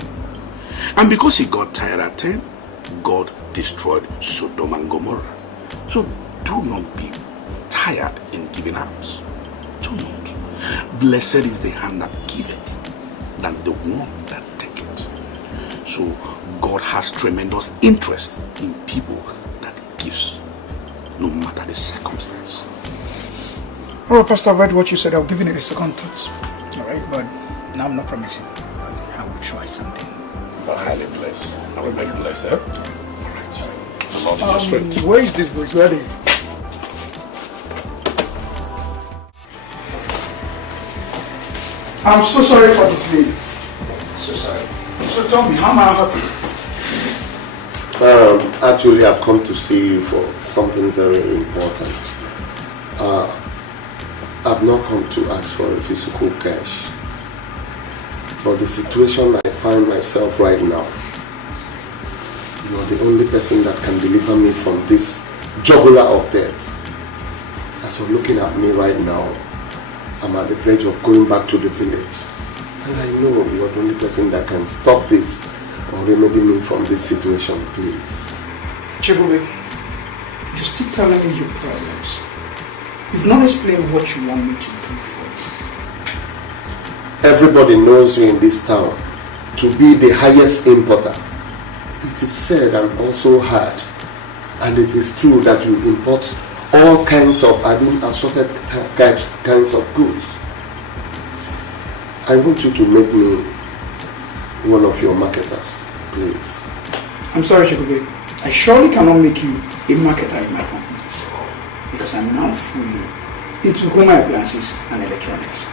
And because he got tired at 10, God destroyed Sodom and Gomorrah. So do not be tired in giving out. Do not. Blessed is the hand that giveth, than the one that taketh. So God has tremendous interest in people that gives, no matter the circumstance. Well, Pastor, I've read what you said. I'll give you a second thought. All right, but now I'm not promising. I will try something. But highly blessed. I will make blessed, eh? All right. The Lord is your strength. Where is this book? Ready? I'm so sorry for the delay. So sorry. So tell me, how am I happy? Actually, I've come to see you for something very important. I've not come to ask for a physical cash. For the situation I find myself right now, you are the only person that can deliver me from this jugular of death. As you're looking at me right now, I'm at the verge of going back to the village. And I know you are the only person that can stop this or remedy me from this situation, please. Jibola, you're still telling me your problems. You've not explained what you want me to do for you. Everybody knows you in this town to be the highest importer. It is said and also heard, and it is true that you import all kinds of assorted kinds of goods. I want you to make me one of your marketers, please. I'm sorry, Chukwuemeka. I surely cannot make you a marketer in my company because I'm now fully into home appliances and electronics.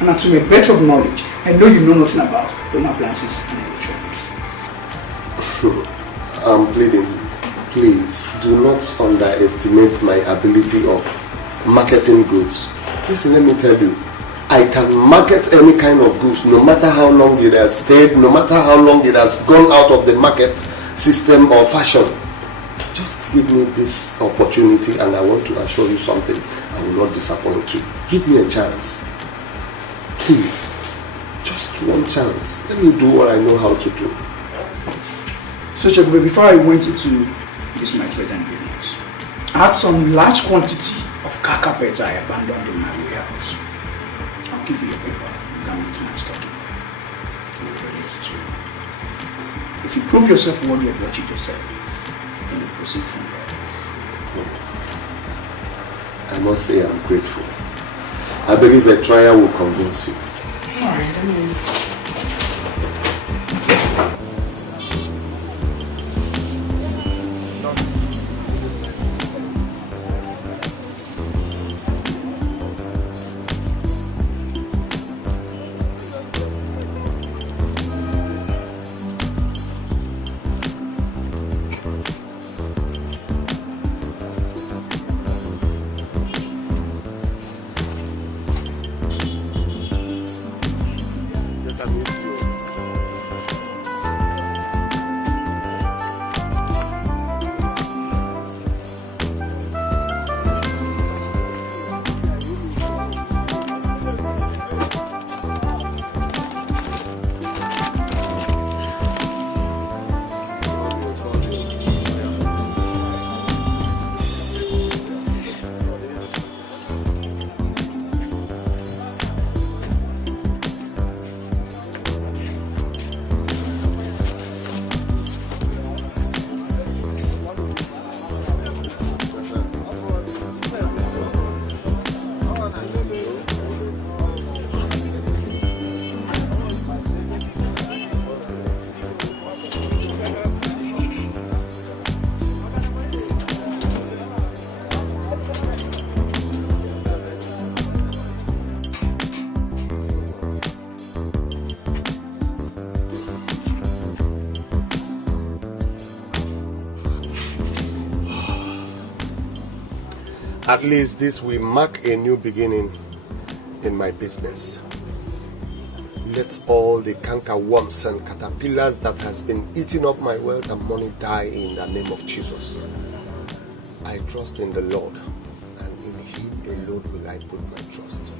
And to my best of knowledge, I know you know nothing about home appliances and electronics. I'm pleading, please do not underestimate my ability of marketing goods. Listen, let me tell you, I can market any kind of goods, no matter how long it has stayed, no matter how long it has gone out of the market system or fashion. Just give me this opportunity and I want to assure you something. I will not disappoint you. Give me a chance. Please. Just one chance. Let me do what I know how to do. So Chukwuemeka, before I went into this my present business, I had some large quantity of car carpets I abandoned in my warehouse. I'll give you a paper. You can meet my stock. If you prove yourself worthy of what you just said, then you proceed from there. I must say I'm grateful. I believe a trial will convince you. Alright, I mean... At least this will mark a new beginning in my business. Let all the cankerworms and caterpillars that has been eating up my wealth and money die in the name of Jesus. I trust in the Lord, and in Him alone will I put my trust.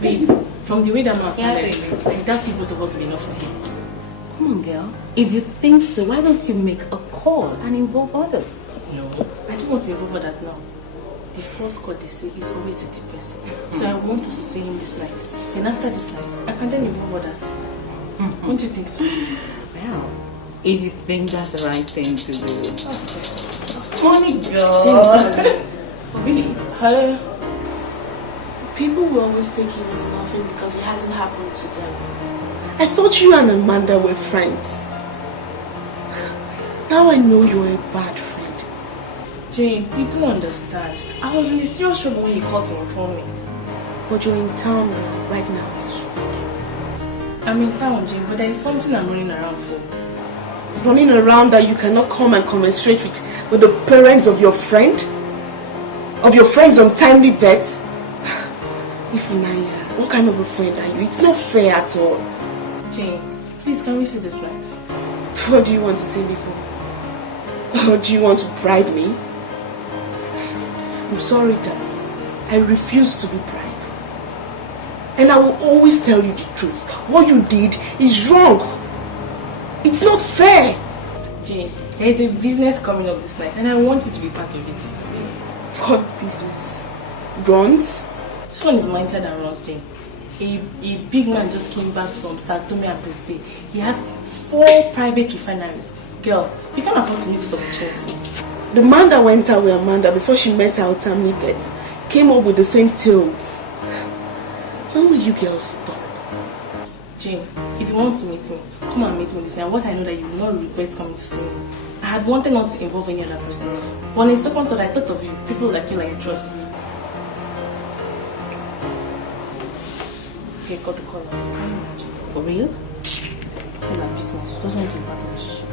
Babes, from the way that man sounded, I doubt if both of us will be enough for him. Come on, girl. If you think so, why don't you make a call and involve others? No, I don't want to involve others now. The first call they say is always the person. So I want us to see him this night. Then after this night, I can then involve others. Don't you think so? Wow. If you think that's the right thing to do. That's the best. Money, girl. Really? People will always think he is nothing because it hasn't happened to them. I thought you and Amanda were friends. Now I know you're a bad friend. Jane, you don't understand. I was in a serious trouble when you called to inform me. But you're in town right now. I'm in town, Jane, but there is something I'm running around for. Running around that you cannot come and commensurate with the parents of your friend? Of your friend's untimely death? Ifunanya, what kind of a friend are you? It's not fair at all. Jane, please, can we see this night? What do you want to see me for? Or do you want to bribe me? I'm sorry, Dad. I refuse to be bribed. And I will always tell you the truth. What you did is wrong. It's not fair. Jane, there is a business coming up this night and I want you to be part of it. What business? Runs? This one is mightier than runs, Jane. A big man just came back from Sao Tome and Principe. He has 4 private refineries. Girl, you can't afford to meet this opportunity. The man that went out with Amanda before she met her untimely death came up with the same tales. When will you girls stop? Jane, if you want to meet me, come and meet me this night. What I know that you will not regret coming to see me. I had wanted not to involve any other person. But on a second thought, I thought of you. People like you, like I trust. This girl got the color. For real? It's our business. She doesn't want to impact the relationship.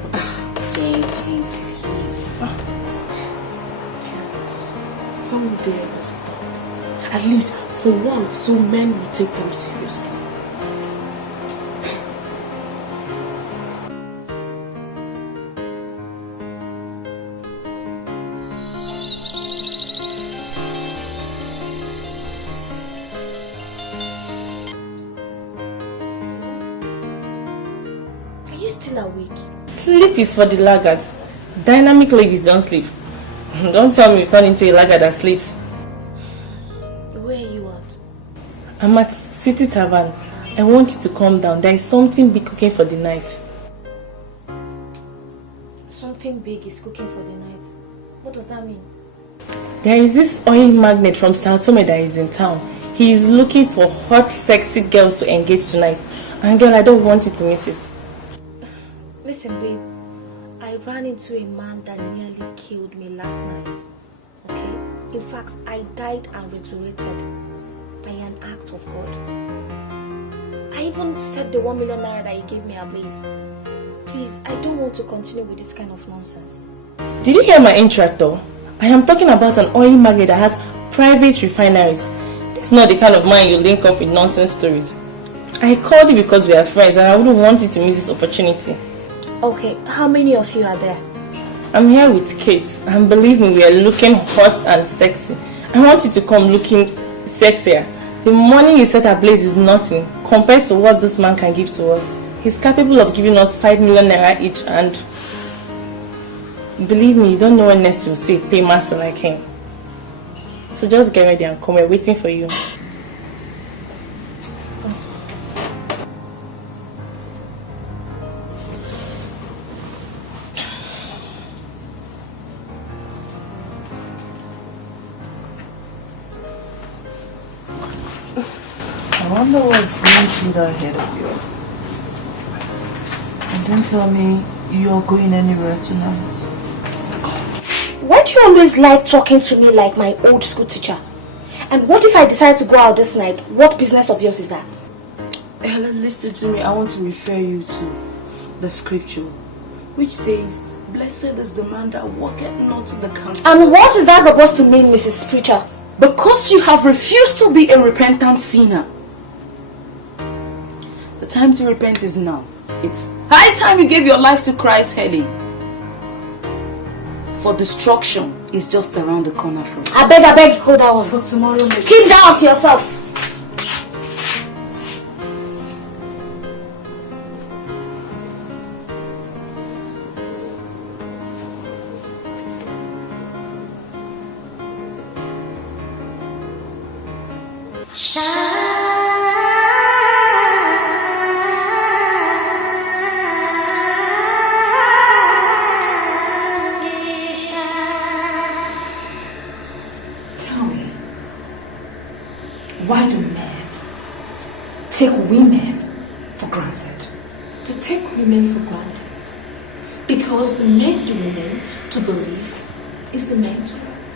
Jane, please. When will they ever stop? At least for once, so men will take them seriously. Are you still awake? Sleep is for the laggards. Dynamic ladies don't sleep. Don't tell me you've turned into a laggard that sleeps. Where are you at? I'm at City Tavern. I want you to calm down. There is something big cooking for the night. Something big is cooking for the night. What does that mean? There is this oil magnate from Sao Tome that is in town. He is looking for hot, sexy girls to engage tonight. And girl, I don't want you to miss it. Listen, babe. I ran into a man that nearly killed me last night. Okay? In fact, I died and resurrected by an act of God. I even set the 1 million naira that he gave me ablaze. Please, I don't want to continue with this kind of nonsense. Did you hear my intro though? I am talking about an oil magnate that has private refineries. This is not the kind of man you link up with nonsense stories. I called you because we are friends and I wouldn't want you to miss this opportunity. Okay, how many of you are there? I'm here with Kate, and believe me, we are looking hot and sexy. I want you to come looking sexier. The money you set ablaze is nothing compared to what this man can give to us. He's capable of giving us 5 million naira each, and believe me, you don't know when next you'll see a paymaster like him. So just get ready and come, we're waiting for you. I wonder what's going through that head of yours. And don't tell me you're going anywhere tonight. Why do you always like talking to me like my old school teacher? And what if I decide to go out this night? What business of yours is that? Helen, listen to me. I want to refer you to the scripture, which says, "Blessed is the man that walketh not in the counsel." And what is that supposed to mean, Mrs. Preacher? Because you have refused to be a repentant sinner. The time to repent is now. It's high time you gave your life to Christ, Helen. For destruction is just around the corner for you. I beg, hold that one. For tomorrow. Keep that up to yourself. Why do men take women for granted? To take women for granted. Because the men the women to believe is the man to want.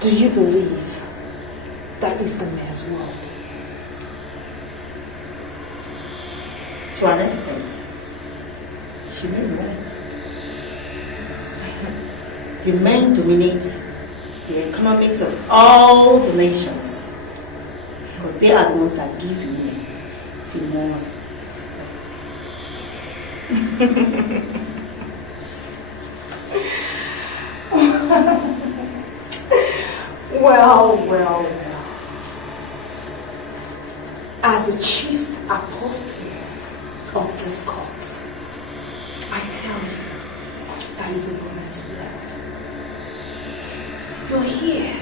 Do you believe that is the man's world? To an extent, she may be right. The men dominate the economics of all the nations because they are the ones that give women the more. Well. As the chief apostle of this cult, I tell you, that is a woman's world. You're here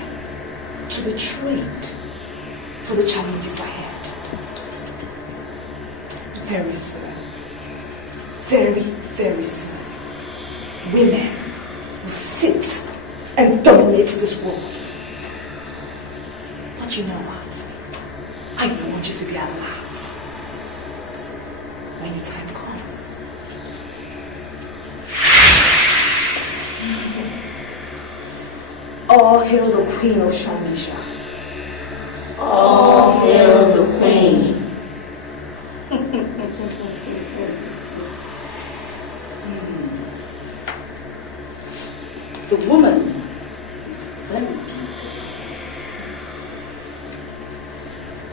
to be trained for the challenges ahead. Very soon, very soon, women will sit and dominate this world. But you know what? I want you to be alert. when the time comes. All hail the Queen of Shamisha. All hail the Queen. The woman is very beautiful.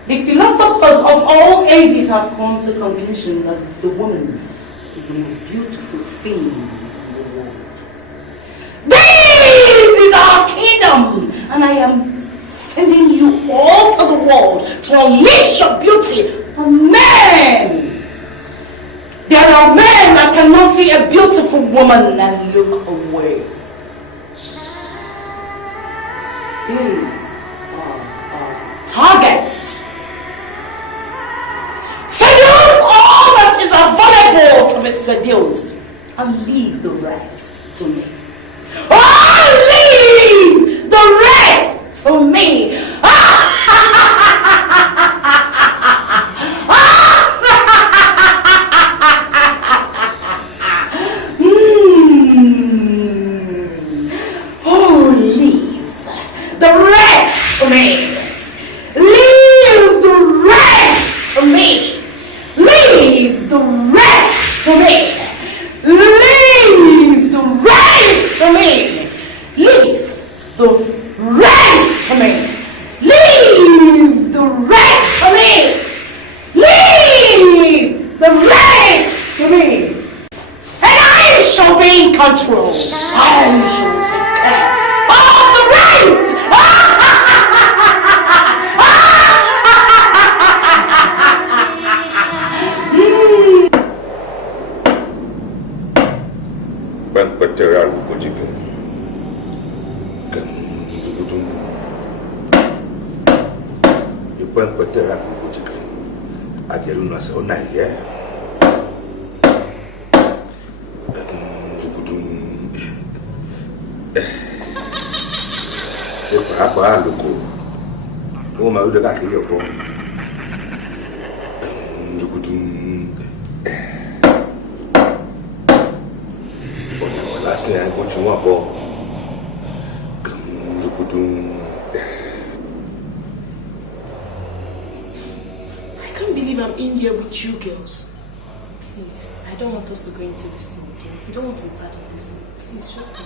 The philosophers of all ages have come to the conclusion that the woman is the most beautiful thing in the world. This is our kingdom, and I am sending you all to the world to unleash your beauty on men. There are men that cannot see a beautiful woman and look away. They are targets. Seduce all that is available to be seduced and leave the rest to me. Leave the rest to me. Leave the rest to me. Leave the rest to me. Leave the rest to me. Leave the rest to me. Leave the rest to me. Leave the rest to me. Leave the rest to me. And I shall be in control. I shall take care of the rest. I can't believe I'm in here with you girls. Please, I don't want us to go into this thing again. If you don't want to be part of this, please just go.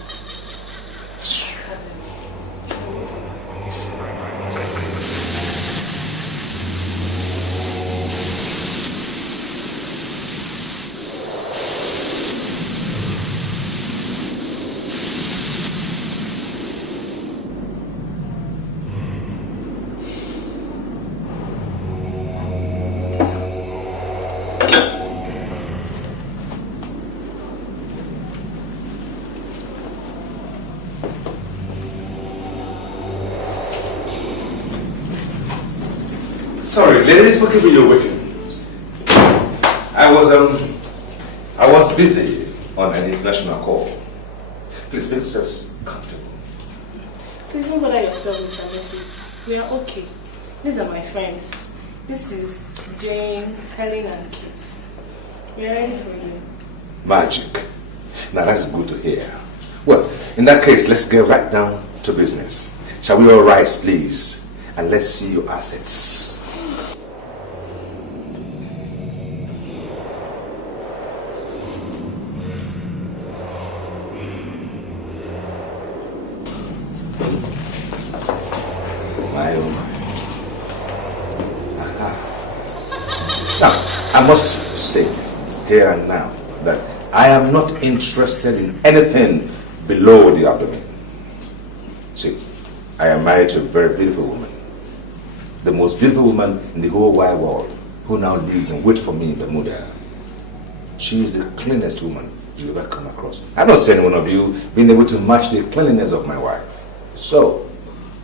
Sorry, ladies, forgive me your waiting. I was busy on an international call. Please make yourselves comfortable. Please don't bother yourself, Mr. Memphis. We are okay. These are my friends. This is Jane, Helen, and Kate. We are ready for you. Magic. Now that's good to hear. Well, in that case, let's get right down to business. Shall we all rise, please? And let's see your assets. I must say here and now that I am not interested in anything below the abdomen. See, I am married to a very beautiful woman. The most beautiful woman in the whole wide world, who now lives and waits for me in Bermuda. She is the cleanest woman you ever come across. I don't see any one of you being able to match the cleanliness of my wife. So,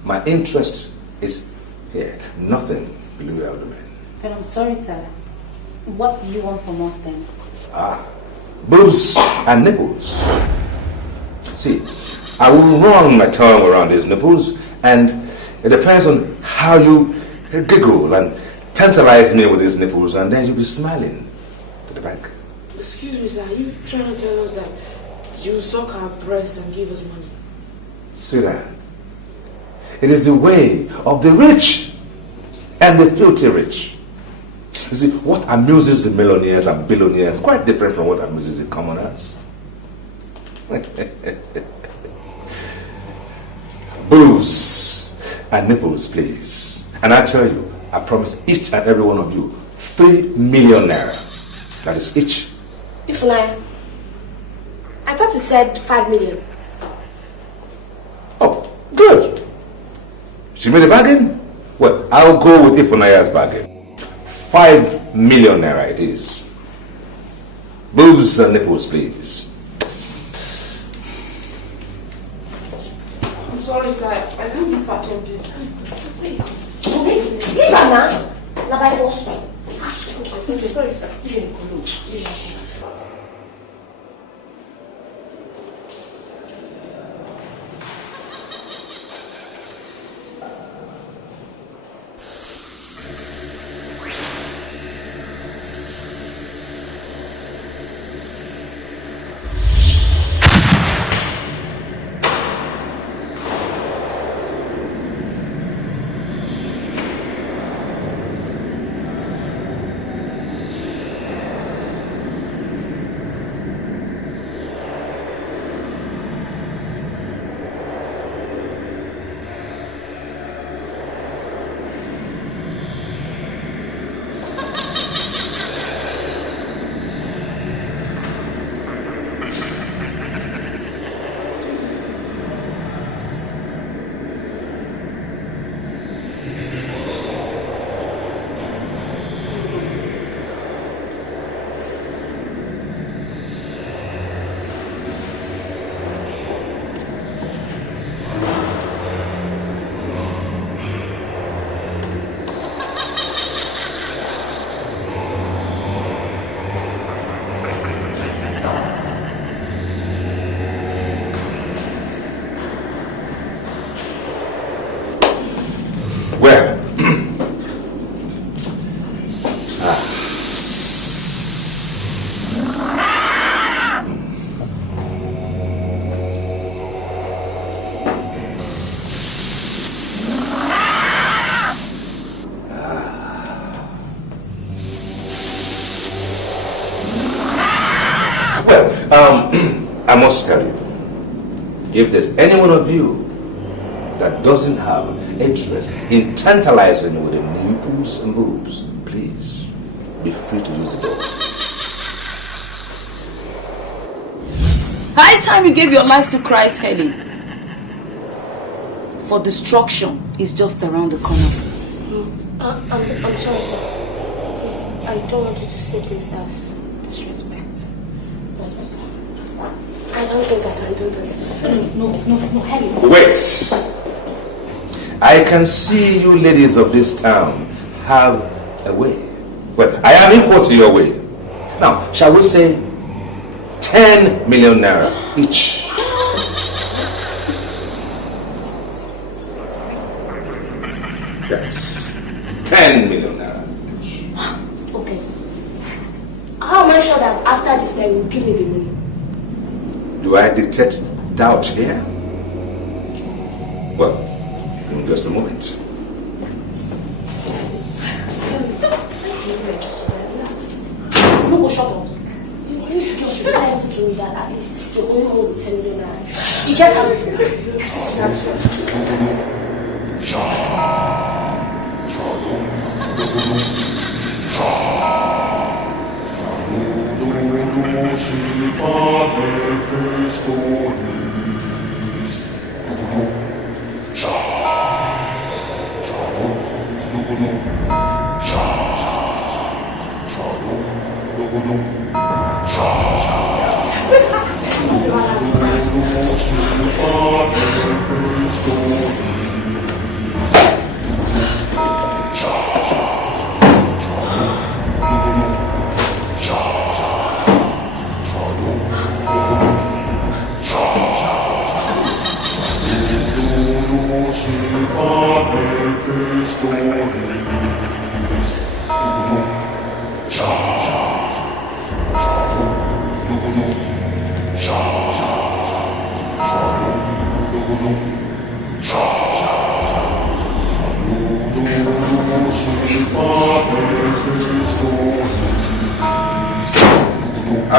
my interest is here, nothing below the abdomen. But I'm sorry, sir. What do you want from us then? Boobs and nipples. See, I will run my tongue around these nipples, and it depends on how you giggle and tantalize me with these nipples, and then you'll be smiling. to the bank. Excuse me, sir. Are you trying to tell us that you suck our breasts and give us money? Sweetheart, it is the way of the rich and the filthy rich. You see, what amuses the millionaires and billionaires is quite different from what amuses the commoners. Boobs and nipples, please. And I tell you, I promise each and every one of you 3 million naira. That is each. If I thought you said 5 million. Oh, good. She made a bargain? Well, I'll go with Ifunaya's bargain. 5 million naira it is. Boobs and nipples, please. I'm sorry, sir. I can't be part of this. Leave her now. Now by force. Sorry, sir. I must tell you, if there's any one of you that doesn't have interest in tantalizing with the nipples and boobs, please be free to use the door. High time you gave your life to Christ, Helen. For destruction is just around the corner. I'm sorry, sir. Please, I don't want you to see this as disrespect. I don't think I can do this. No, Helen. Wait. I can see you ladies of this town have a way. Well, I am equal to your way. Now, shall we say 10 million naira each? Yes. 10 million naira each. Okay. How am I sure that after this night you will give me the money? Do I detect doubt here? Well, in just a moment. No, shut up. You should have to do that at least. You're going home with 10 million naira. You check everything.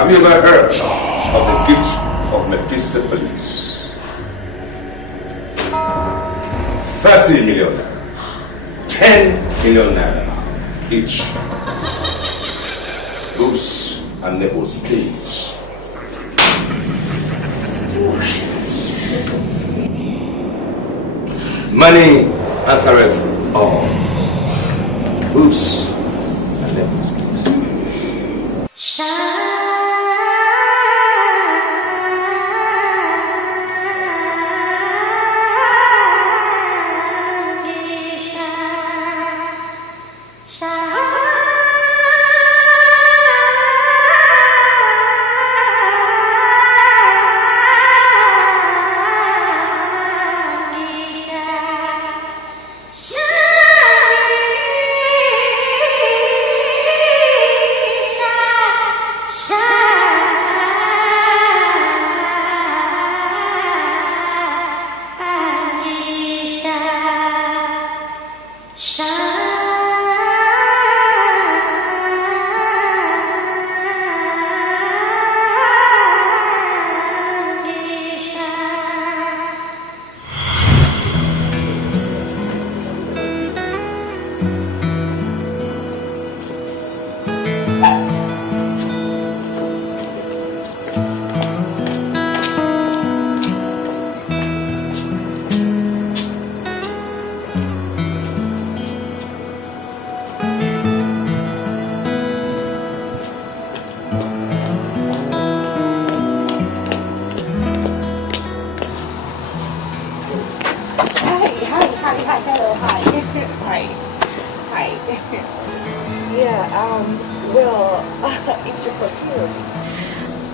Have you ever heard of the gift of Mephistopheles? 30 million naira. 10 million naira each. Oops, and nipples, please. Money answereth all. Oops, and nipples, please.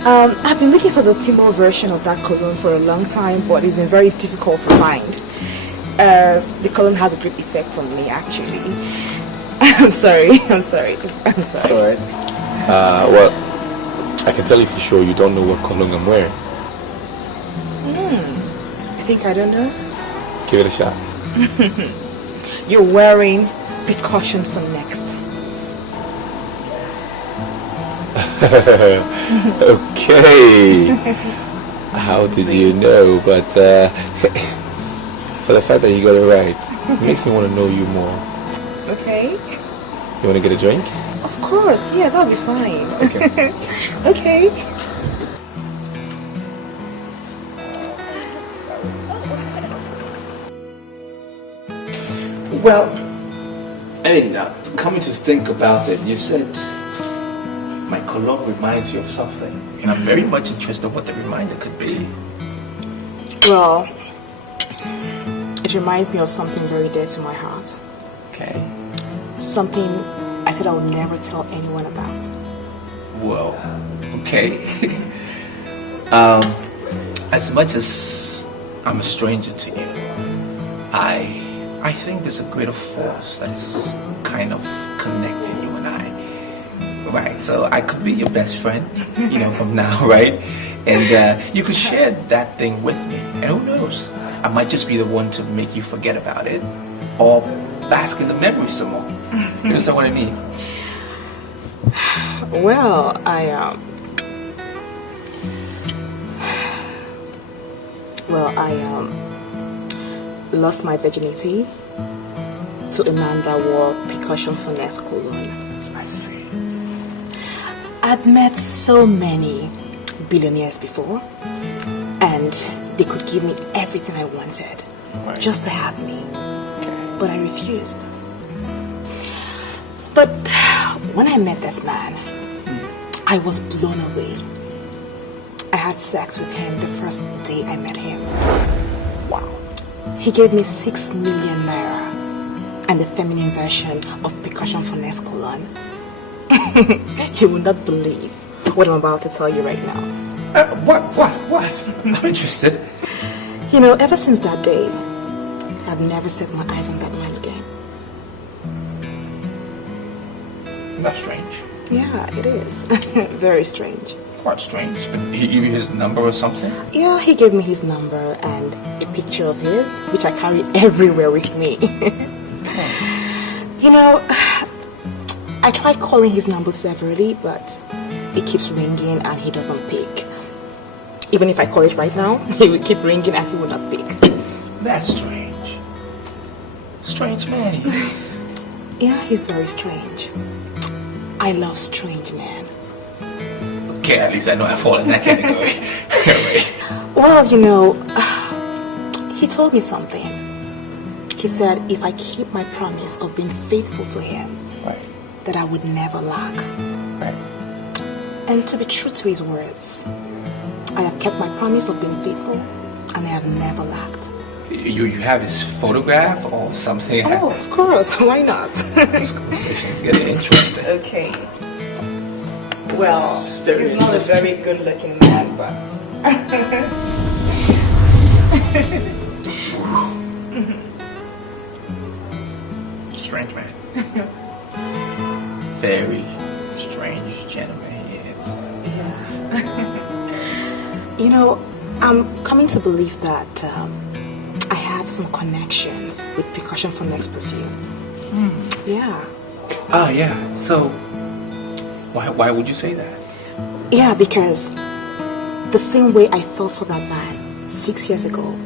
I've been looking for the female version of that cologne for a long time, but it's been very difficult to find. The cologne has a great effect on me, actually. I'm sorry. Alright. Well, I can tell you for sure you don't know what cologne I'm wearing. I think I don't know. Give it a shot. You're wearing precaution for next. Okay. How did you know? But for the fact that you got it right, it makes me want to know you more. Okay. You want to get a drink? Of course. Yeah, that'll be fine. Okay. Okay. Well, I mean, coming to think about it, you said my cologne reminds you of something, and I'm very much interested in what the reminder could be. Well, it reminds me of something very dear to my heart. Okay. Something I said I would never tell anyone about. Well, okay. As much as I'm a stranger to you, I think there's a greater force that is kind of connecting you and I. Right, so I could be your best friend, from now, right? And you could share that thing with me. And who knows? I might just be the one to make you forget about it or bask in the memory some more. You understand what I mean? Well, I lost my virginity to a man that wore precaution for next cologne. I see. I'd met so many billionaires before, and they could give me everything I wanted, just to have me. But I refused. But when I met this man, I was blown away. I had sex with him the first day I met him. Wow. He gave me 6 million naira and the feminine version of precaution for next cologne. You will not believe what I'm about to tell you right now. What? I'm interested. Ever since that day, I've never set my eyes on that man again. That's strange. Yeah, it is. Very strange. What strange? He gave you his number or something? Yeah, he gave me his number and a picture of his, which I carry everywhere with me. I tried calling his number severally, but it keeps ringing and he doesn't pick. Even if I call it right now, he will keep ringing and he will not pick. That's strange. Strange man he is. Yeah, he's very strange. I love strange men. Okay, at least I know I fall in that category. Right. Well, you know, he told me something. He said if I keep my promise of being faithful to him, right, that I would never lack. Right. And to be true to his words, I have kept my promise of being faithful and I have never lacked. You have his photograph or something? Oh, of course. Why not? This conversation is getting interesting. Okay. Well, he's not a very good-looking man, but... Strange man. Very strange gentleman he is. Yeah. You know, I'm coming to believe that I have some connection with Percussion for Next Perfume. Yeah. Ah, yeah. So, why would you say that? Yeah, because the same way I felt for that man 6 years ago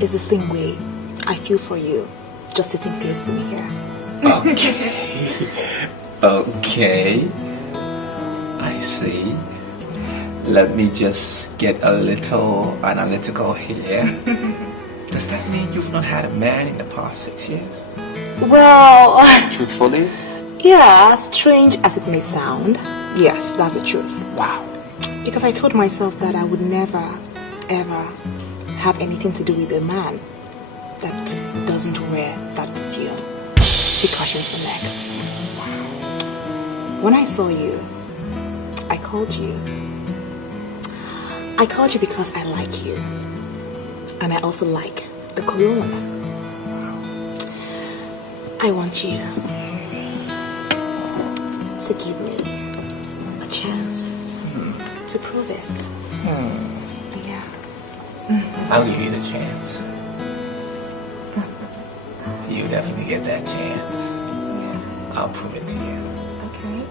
is the same way I feel for you, just sitting close to me here. Okay. Okay. I see. Let me just get a little analytical here. Does that mean you've not had a man in the past 6 years? Well... Truthfully? Yeah, strange as it may sound, yes, that's the truth. Wow. Because I told myself that I would never, ever have anything to do with a man that doesn't wear that perfume. Percussion for Next. When I saw you, I called you. I called you because I like you. And I also like the cologne. I want you to give me a chance to prove it. Yeah. I'll give you the chance. You definitely get that chance. Yeah. I'll prove it to you. Okay.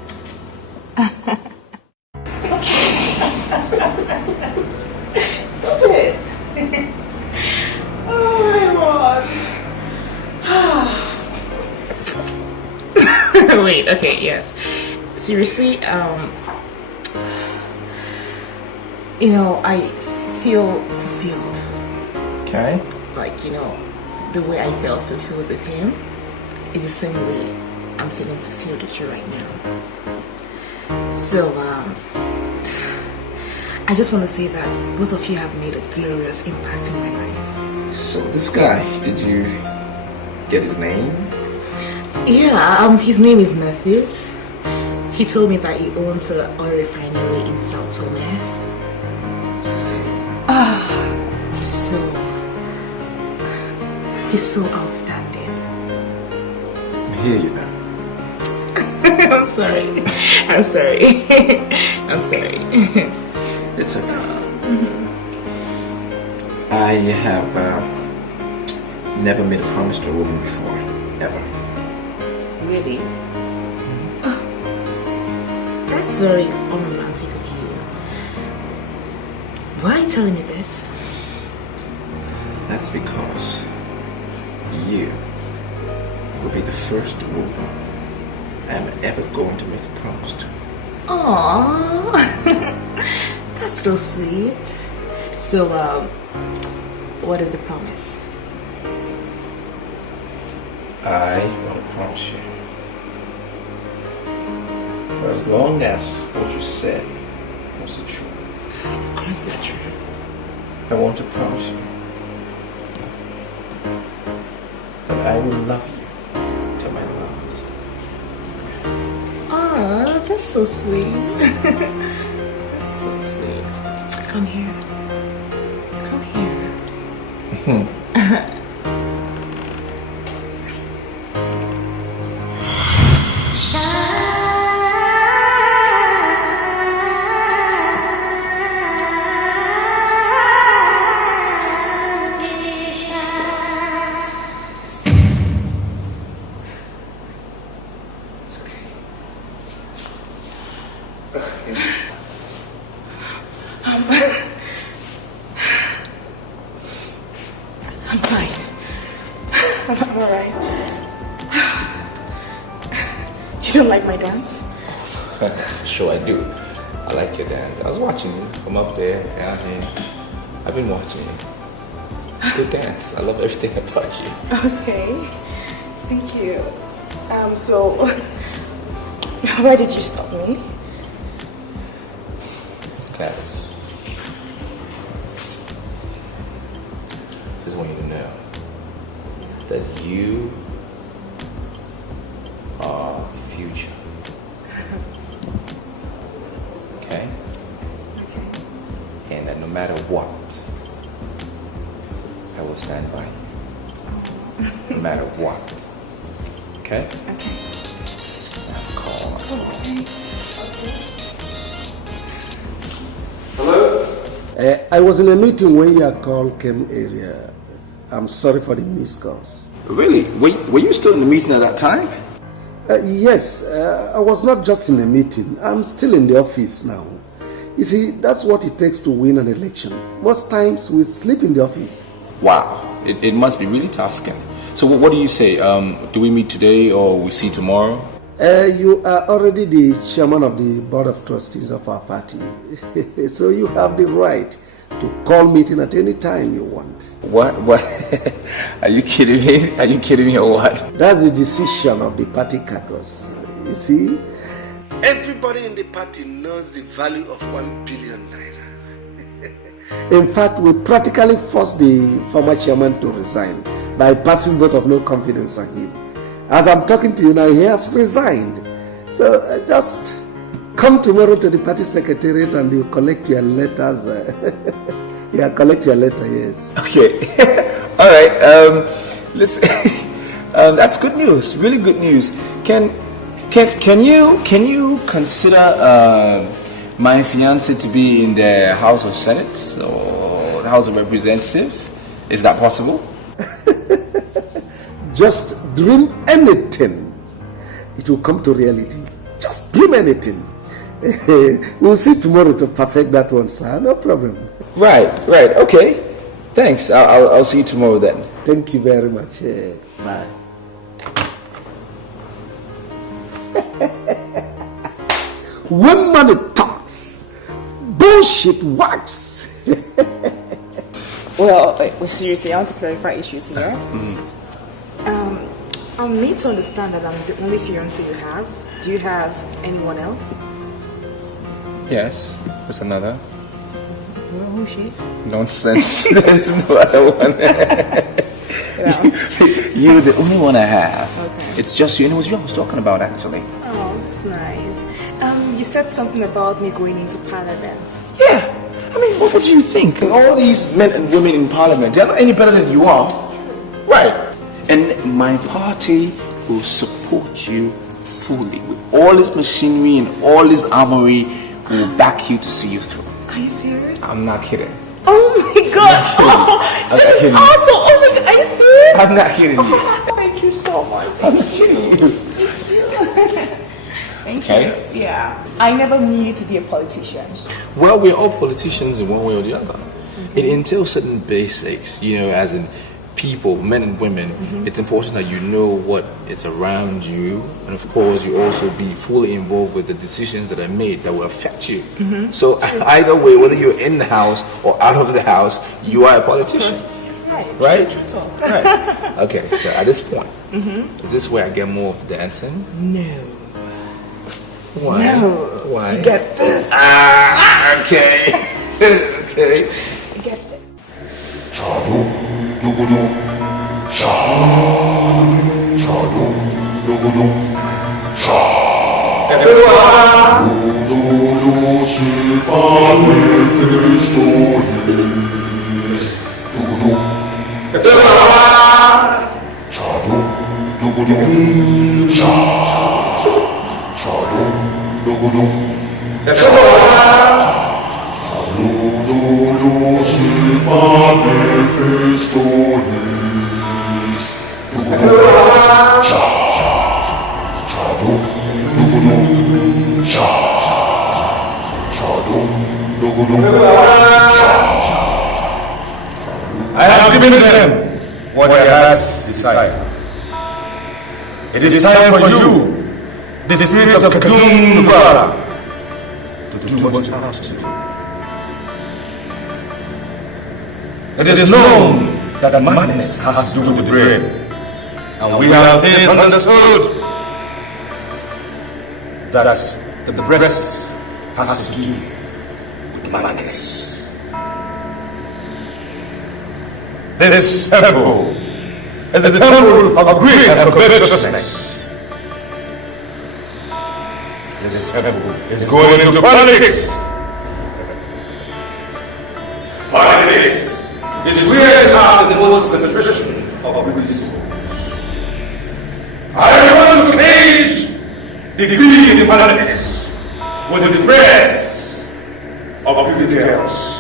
Stop it. Oh my God. Wait, okay, yes. Seriously, you know, I feel fulfilled. Okay. Like, you know, the way I felt fulfilled with him is the same way I'm feeling fulfilled with you right now. So, I just want to say that both of you have made a glorious impact in my life. So this guy, did you get his name? Yeah, his name is Mathis. He told me that he owns an oil refinery in Sao Tome. He's so outstanding. I hear you now. I'm sorry. I'm sorry. I'm sorry. It's okay. I have never made a promise to a woman before, ever. Really? Oh, that's very unromantic of you. Why are you telling me this? That's because you will be the first woman I'm ever going to make a promise to. Aww, that's so sweet. So, what is the promise? I want to promise you, for as long as what you said was the truth. Of course the truth. I want to promise you that I will love you till my last. Aww, that's so sweet. That's so sweet. Come here. Come here. I'm fine. I'm alright. You don't like my dance? Sure I do. I like your dance. I was watching you from up there, down here. I've been watching you. Good dance. I love everything about you. Okay. Thank you. So, why did you stop me? Gladys. Just want you to know that you are the future. Okay? And that no matter what, I will stand by you. No matter what. Okay? Okay. Now call. Hello? I was in a meeting when your call came earlier. I'm sorry for the missed calls. Really? Were you still in the meeting at that time? Yes, I was not just in a meeting. I'm still in the office now. You see, that's what it takes to win an election. Most times we sleep in the office. Wow. It must be really tasking. So what do you say? Do we meet today or we see tomorrow? You are already the chairman of the board of trustees of our party. So you have the right to call meeting at any time you want. What? Are you kidding me? Are you kidding me or what? That's the decision of the party caucus. You see, everybody in the party knows the value of 1 billion naira. In fact, we practically forced the former chairman to resign by passing vote of no confidence on him. As I'm talking to you now, he has resigned. So just come tomorrow to the party secretariat and you collect your letters. Yeah, collect your letter, yes. Okay. All right. Listen, that's good news. Really good news. Can you consider my fiance to be in the House of Senate or the House of Representatives? Is that possible? Just dream anything. It will come to reality. Just dream anything. We'll see tomorrow to perfect that one, sir. No problem. Right. Okay. Thanks. I'll see you tomorrow then. Thank you very much. Bye. When money talks, bullshit works. Well, seriously, I want to clarify issues here. I need to understand that I'm the only fiancé you have. Do you have anyone else? Yes, there's another. Well, who's she? Nonsense. There's no other one. You're the only one I have. Okay. It's just you, and it was you I was talking about actually. Oh, that's nice. You said something about me going into parliament. Yeah. I mean, what do you think? All these men and women in parliament, they're not any better than you are. Right. And my party will support you fully. With all this machinery and all this armory, we will back you to see you through. Are you serious? I'm not kidding. Oh my god! Oh, this is awesome! Oh my god, are you serious? I'm not kidding you. Thank you so much. I'm not kidding you. Thank you. Yeah. I never knew you to be a politician. Well, we're all politicians in one way or the other. It entails certain basics, as in people, men and women. It's important that you know what is around you, and of course you also be fully involved with the decisions that are made that will affect you. So either way, whether you're in the house or out of the house, you are a politician. Right? Okay, so at this point, is this where I get more of the dancing? No. Why? No. Why? You get this. Okay. Okay. You get this. Dugudum, chadum, dugudum, Dugudum, silfane festones. Dugudum, chadum, dugudum, chadum, dugudum, Dugudum, silfane festones. Dugudum, chadum, dugudum, I have given them what their hearts desire. It is time for you, the spirit of Kadum Nugara, to do what you have to do. It is known that madness has to do with the brain, and we have since understood that the breast has to do with madness. This temple is the temple of greed and covetousness. This temple is going into politics. Politics is where you have the most concentration of blissful. I want to cage the greed in politics with the breasts of beauty girls.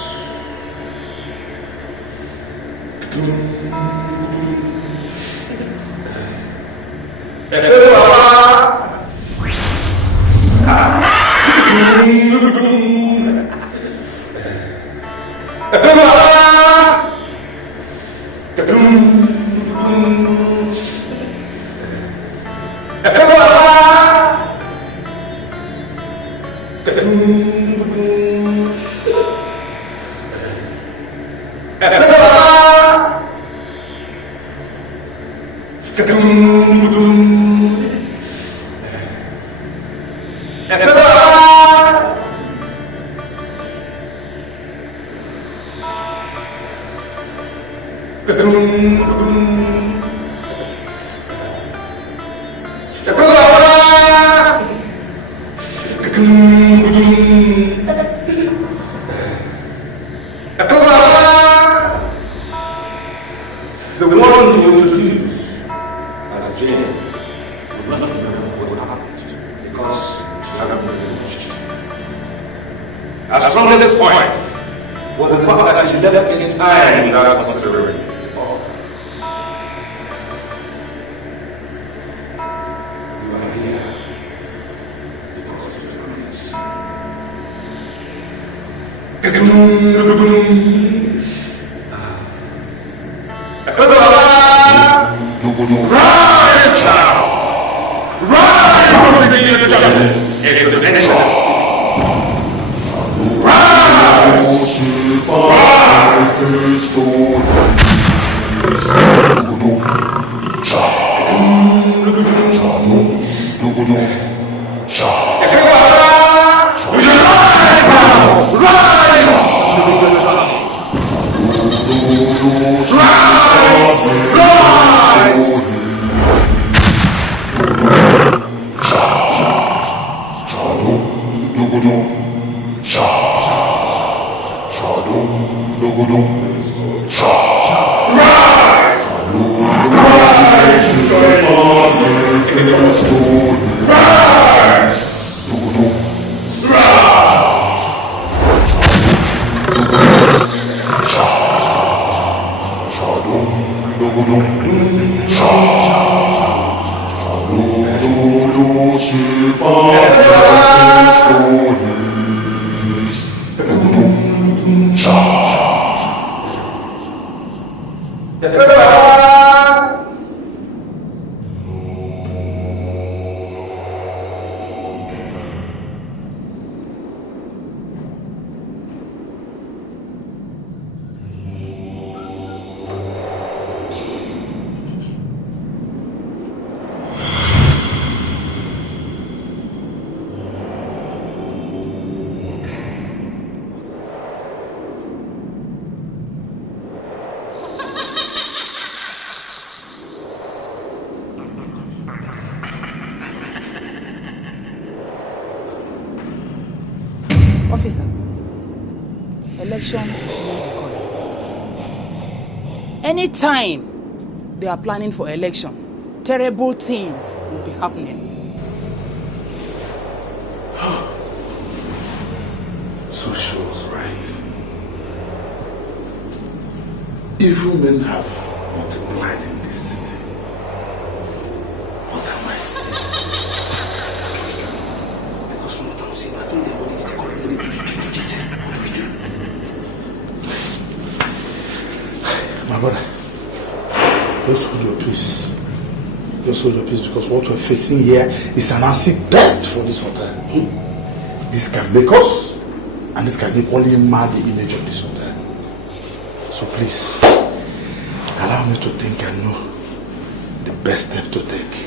The one you introduce as a Jane will not remember what happened because she hadn't been reached. As from this point was the fact that she left any time without considering. Rise now! Rise from the jungle into the next one! Rise! Officer, election is near the corner. Anytime they are planning for election, terrible things will be happening. So she was right. Evil men have multiplied in this city. What am I saying? Because from what I'm seeing, I think the Lord is very difficult to do this. What do we do? My brother, just hold your peace. Just hold your peace, because what we're facing here is an acid test for this hotel. This can make us, and this can equally mar the image of this hotel. So please, allow me to think and know the best step to take.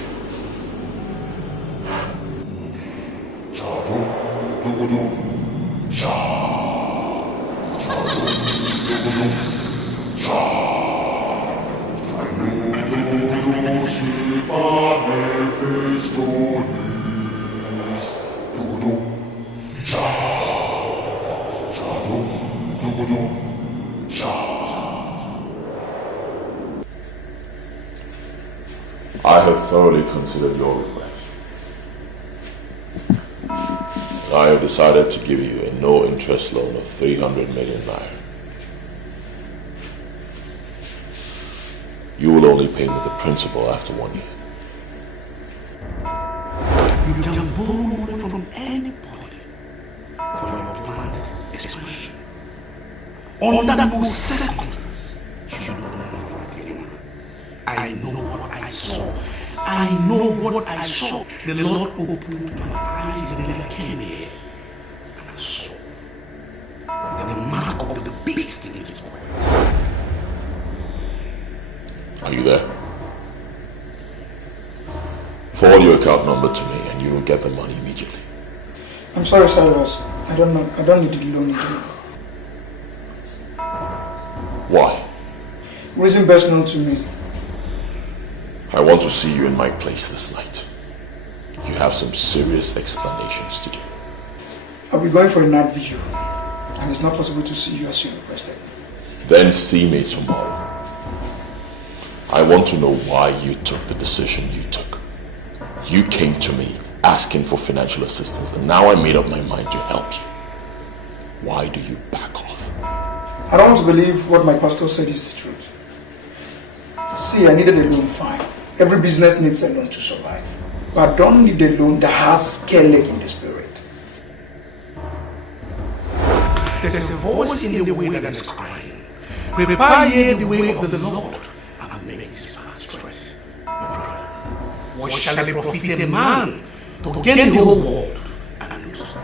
I have thoroughly considered your request. I have decided to give you a no-interest loan of 300 million naira. You will only pay me the principal after 1 year. You can borrow money from anybody for your planned expansion. Under no circumstance should you borrow from anyone. I know what I saw. I know what I saw. The Lord opened my eyes and then I came here. And I saw the mark of the beast in his pocket. Are you there? Forward your account number to me and you will get the money immediately. I'm sorry, Silas. I don't need the loan again. Why? Reason best known to me. I want to see you in my place this night. You have some serious explanations to do. I'll be going for a night vigil, and it's not possible to see you as you requested. Then see me tomorrow. I want to know why you took the decision you took. You came to me asking for financial assistance, and now I made up my mind to help you. Why do you back off? I don't want to believe what my pastor said is the truth. See, I needed a loan, fine. Every business needs a loan to survive. But I don't need a loan that has scale leg in the spirit. There's a voice in the way that is crying. Prepare ye the way of the Lord and make his path straight. What shall it profit a man to gain the whole world and lose his soul?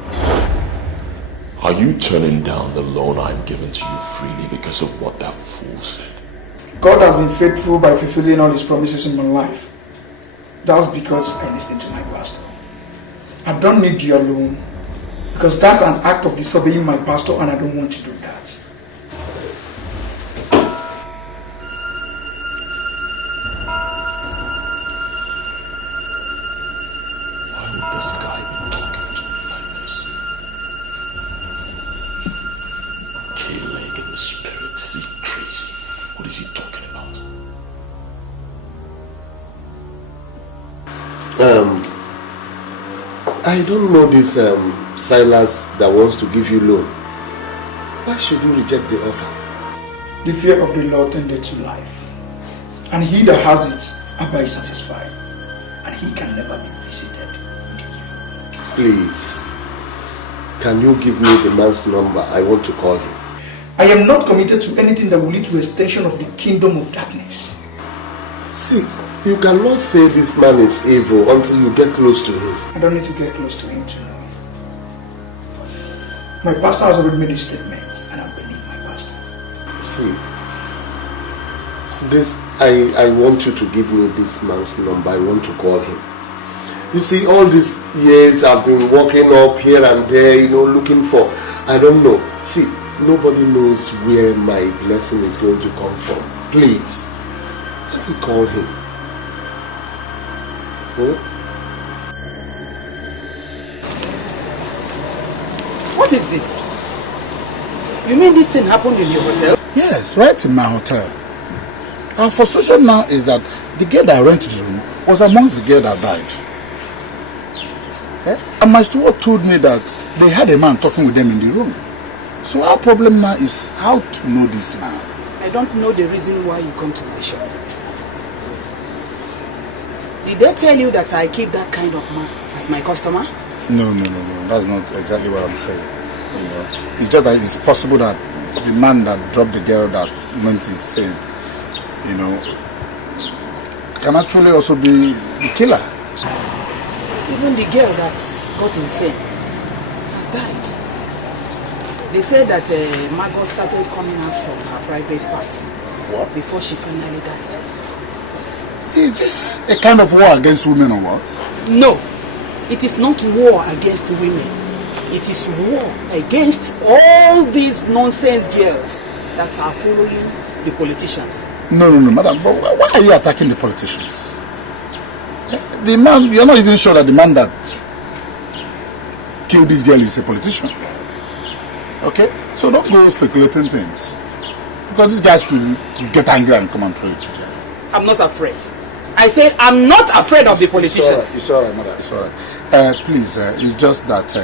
Are you turning down the loan I've given to you freely because of what that fool said? God has been faithful by fulfilling all his promises in my life. That's because I listened to my pastor. I don't need your loan because that's an act of disobeying my pastor and I don't want to do that. Why would this guy be talking to me like this? K-leg in the spirit, is he crazy? What is he talking about? I don't know this Silas that wants to give you loan. Why should you reject the offer? The fear of the Lord tended to life. And he that has it abides satisfied. And he can never be visited. Please, can you give me the man's number? I want to call him. I am not committed to anything that will lead to extension of the kingdom of darkness. See, you cannot say this man is evil until you get close to him. I don't need to get close to him to know him. My pastor has already made a statement and I believe my pastor. See, this, I want you to give me this man's number. I want to call him. You see, all these years I've been walking up here and there, looking for, I don't know. See, nobody knows where my blessing is going to come from. Please, let me call him. What is this? You mean this thing happened in your hotel? Yes, right in my hotel. Our frustration now is that the girl that rented the room was amongst the girl that died. And my steward told me that they had a man talking with them in the room. So our problem now is how to know this man. I don't know the reason why you come to my shop. Did they tell you that I keep that kind of man as my customer? No. That's not exactly what I'm saying. It's just that it's possible that the man that dropped the girl that went insane you know, can actually also be the killer. Even the girl that got insane has died. They said that Margot started coming out from her private parts before she finally died. Is this a kind of war against women or what? No, it is not war against women. It is war against all these nonsense girls that are following the politicians. No, madam, but why are you attacking the politicians? The man, you're not even sure that the man that killed this girl is a politician. Okay? So don't go speculating things. Because these guys could get angry and come and throw you to jail. I'm not afraid. I said I'm not afraid of the politicians. It's alright, madam. It's alright. Please, it's just that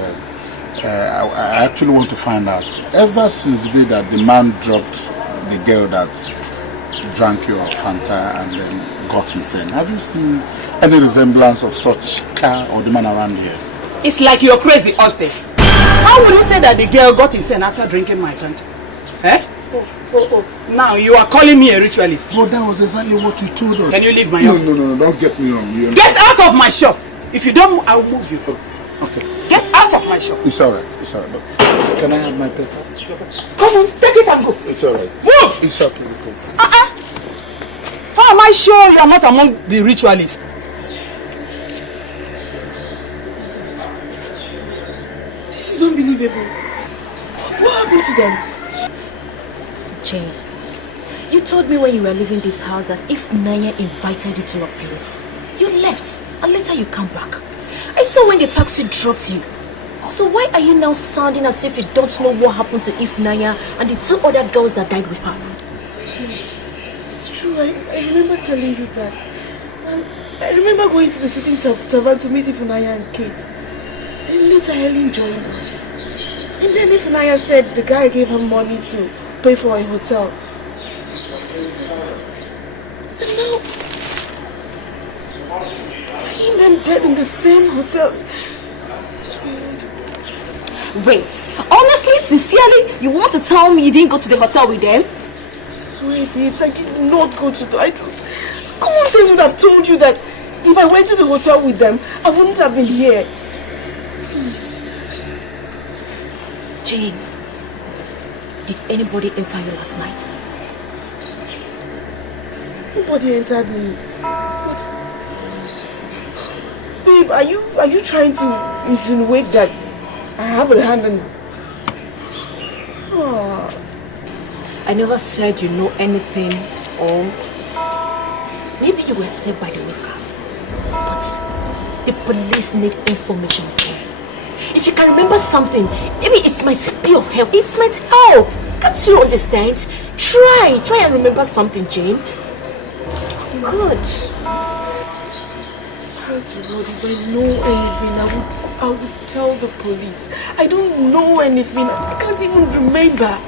I actually want to find out, ever since the day that the man dropped the girl that drank your Fanta and then got insane, have you seen any resemblance of such car or the man around here? It's like you're crazy upstairs. How will you say that the girl got insane after drinking my Fanta? Eh? Oh. Now you are calling me a ritualist. Well, that was exactly what you told us. Can you leave my office? No, don't get me wrong. Get out of my shop. If you don't move, I will move you. Okay. Get out of my shop. It's alright. But can I have my paper? Come on, take it and go. It's alright. Move! It's okay. How am I sure you are not among the ritualists? This is unbelievable. What happened to them? Jane, you told me when you were leaving this house that if Naya invited you to a place, you left and later you come back. I saw when the taxi dropped you. So why are you now sounding as if you don't know what happened to Naya and the two other girls that died with her? Yes, it's true. I remember telling you that. I remember going to the sitting tavern to meet Naya and Kate. And later Helen joined us. And then Naya said the guy gave her money to pay for a hotel. And now, seeing them dead in the same hotel. Wait, honestly, sincerely, you want to tell me you didn't go to the hotel with them? Swear, babes, I did not go to the... Common sense would have told you that if I went to the hotel with them, I wouldn't have been here. Please. Jane, did anybody enter you last night? Nobody entered me. Babe, are you trying to insinuate that I have a hand in... Oh. I never said you know anything, or maybe you were saved by the whiskers. But the police need information here. If you can remember something, maybe it might be of help. It might help. Can't you understand? Try and remember something, Jane. Good. Thank you, Lord. If I know anything, I would tell the police. I don't know anything. I can't even remember.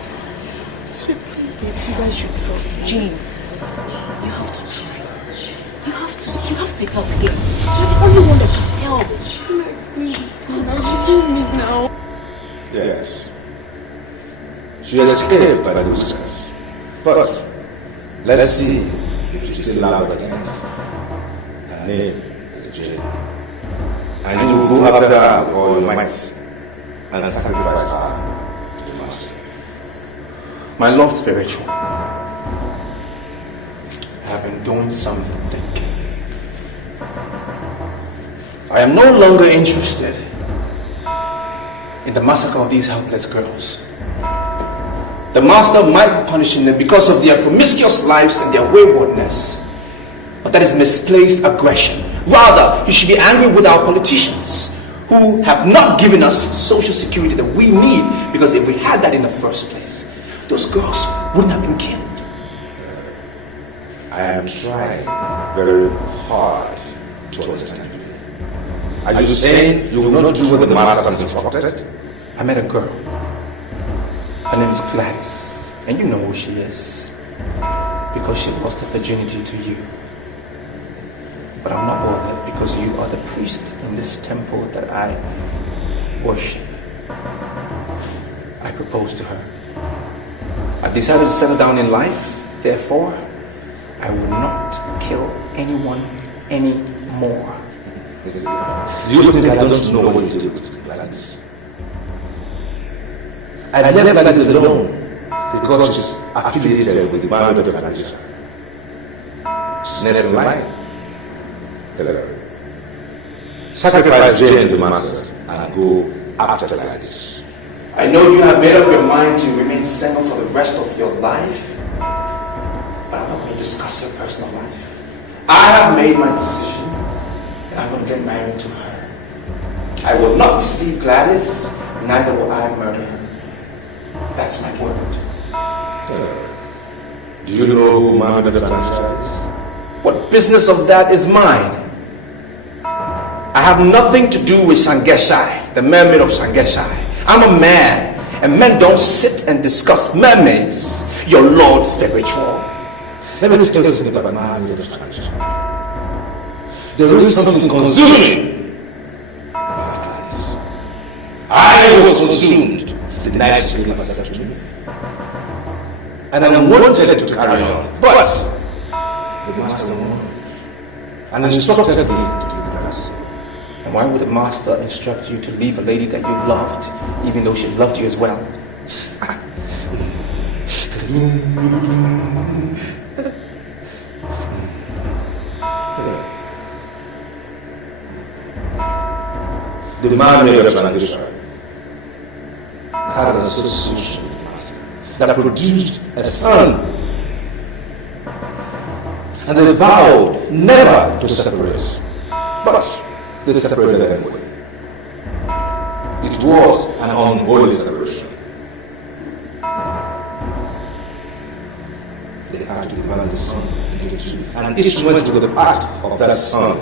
So please, babe, you guys should trust me. Jane, you have to try. You have to help here. You're the only one that can help. Can I explain this thing? I'm doing it now. Yes. She escaped by the whiskers. But let's see if she's still alive at the end. Her name is Jane. And you will go after her with all your might and sacrifice her to the master. My Lord Spiritual, I have been doing something. I am no longer interested in the massacre of these helpless girls. The master might be punishing them because of their promiscuous lives and their waywardness. But that is misplaced aggression. Rather, you should be angry with our politicians who have not given us social security that we need, because if we had that in the first place, those girls wouldn't have been killed. I am trying very hard to understand you. Are you saying you will not do what the master has instructed? I met a girl. Her name is Gladys. And you know who she is. Because she lost her virginity to you. But I'm not bothered because you are the priest in this temple that I worship. I proposed to her. I've decided to settle down in life. Therefore, I will not kill anyone anymore. Do you think I don't know what you did with Gladys? I left Gladys alone because she's affiliated with the band of the organization. She's next in line. Hello. Sacrifice Jane to the master and go after Gladys. I know you have made up your mind to remain single for the rest of your life, but I'm not going to discuss your personal life. I have made my decision, and I'm going to get married to her. I will not deceive Gladys, neither will I murder her. That's my word. Do you know who Mama the franchise? What business of that is mine? I have nothing to do with Sangeshai, the mermaid of Sangeshai. I'm a man, and men don't sit and discuss mermaids, your Lord spiritual. Let me tell you something about Mama the franchise. There is something consuming. I was consumed the night she gave herself to me. And I wanted to carry on, but the master won and instructed me to do the same. And why would the master instruct you to leave a lady that you loved, even though she loved you as well? The man of transition had an association with the master that produced a son. And they vowed never to separate. But they separated anyway. It was an unholy separation. They had to divide the son into two, and each went to the part of that son.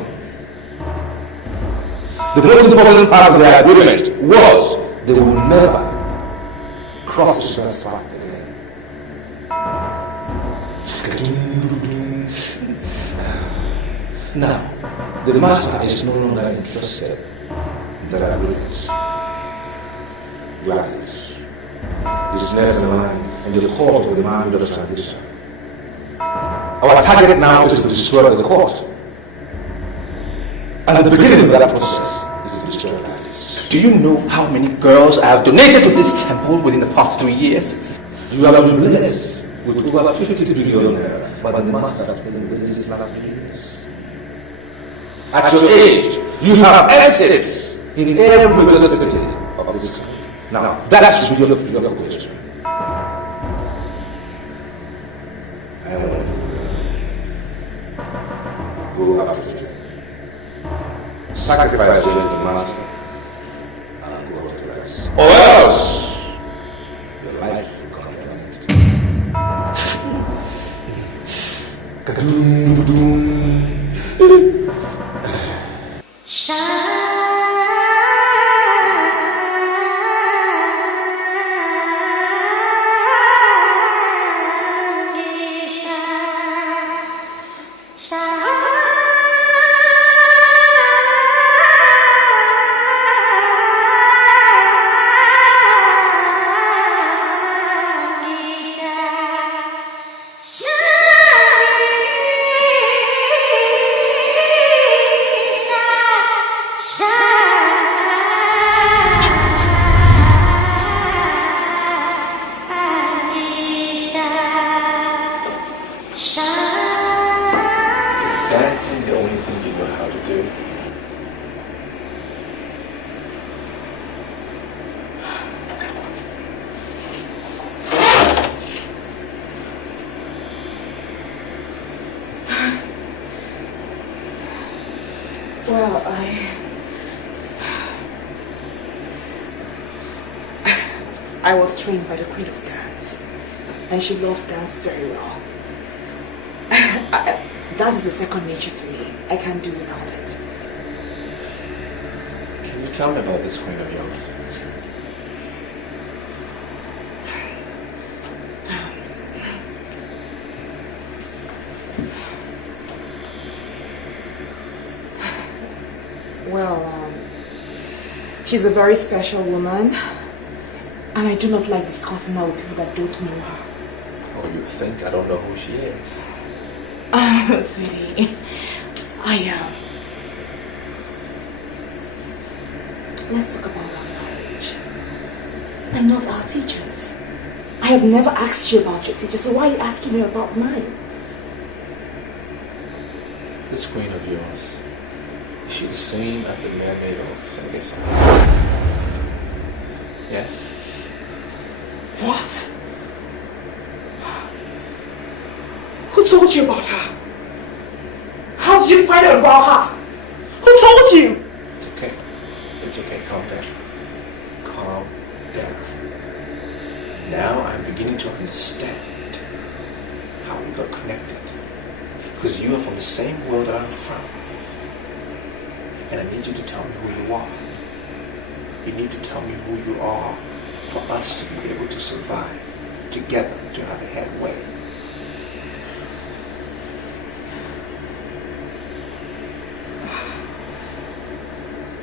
The most important part of the agreement was they will never cross each other's path again. Now, the master is no longer interested in that agreement. Gladys is next in line in the court of the man who does transition. Our target now is to destroy the court. And at the beginning of that process is to destroy Gladys. Do you know how many girls I have donated to this temple within the past 2 years? You have been blessed with over 50 billion naira, but the master has been with these last 3 years. At your age, you have assets in every university of this country. Now, that's the your question. I want to go after you. Sacrifice Jane to the master and go after the rest. Or else, your life will come to an end. Well, I was trained by the Queen of Dance, and she loves dance very well. Dance is a second nature to me. I can't do without it. Can you tell me about this queen of yours? Well, she's a very special woman, and I do not like discussing her with people that don't know her. Oh, you think I don't know who she is? Sweetie, I am. Let's talk about our marriage. And not our teachers. I have never asked you about your teachers, so why are you asking me about mine? This queen of yours, is she the same as the mermaid of Senghesa? Yes. What? Who told you about her? How did you find out about her? Who told you? It's okay. It's okay. Calm down. Calm down. Now I'm beginning to understand how we got connected. Because you are from the same world that I'm from. And I need you to tell me who you are. You need to tell me who you are for us to be able to survive together, to have a headway.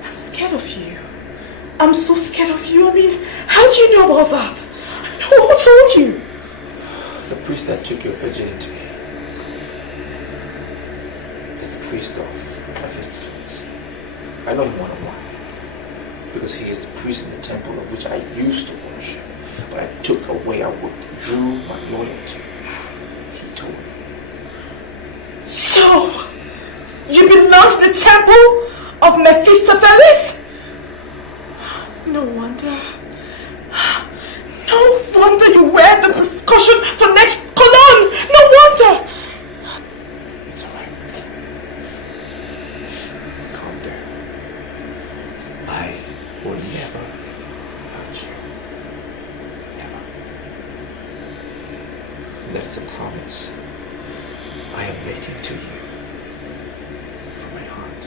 I'm scared of you. I'm so scared of you. I mean, how do you know about that? Who told you? The priest that took your virginity is the priest of Felix. I know him one-on-one because he is the priest in the temple of which I used to worship, but I took away, I withdrew my loyalty. He told me. So, you belong to the temple of Mephistopheles? No wonder. No wonder you wear the precaution for next cologne. No wonder. It's alright. Calm down. I will never hurt you. Never. And that is a promise I am making to you from my heart.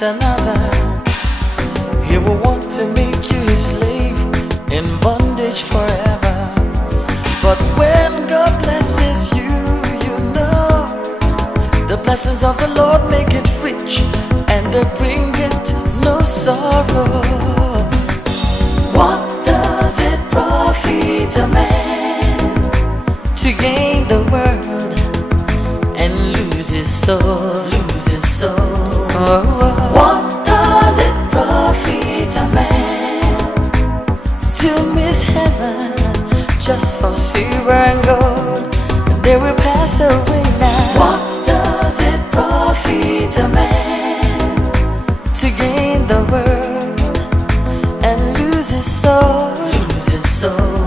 Another, he will want to make you his slave in bondage forever. But when God blesses you, you know the blessings of the Lord make it rich and they bring it no sorrow. What does it profit a man to gain the world and lose his soul? Lose his soul. What does it profit a man to miss heaven just for silver and gold? They will pass away now. What does it profit a man to gain the world and lose his soul? Lose his soul.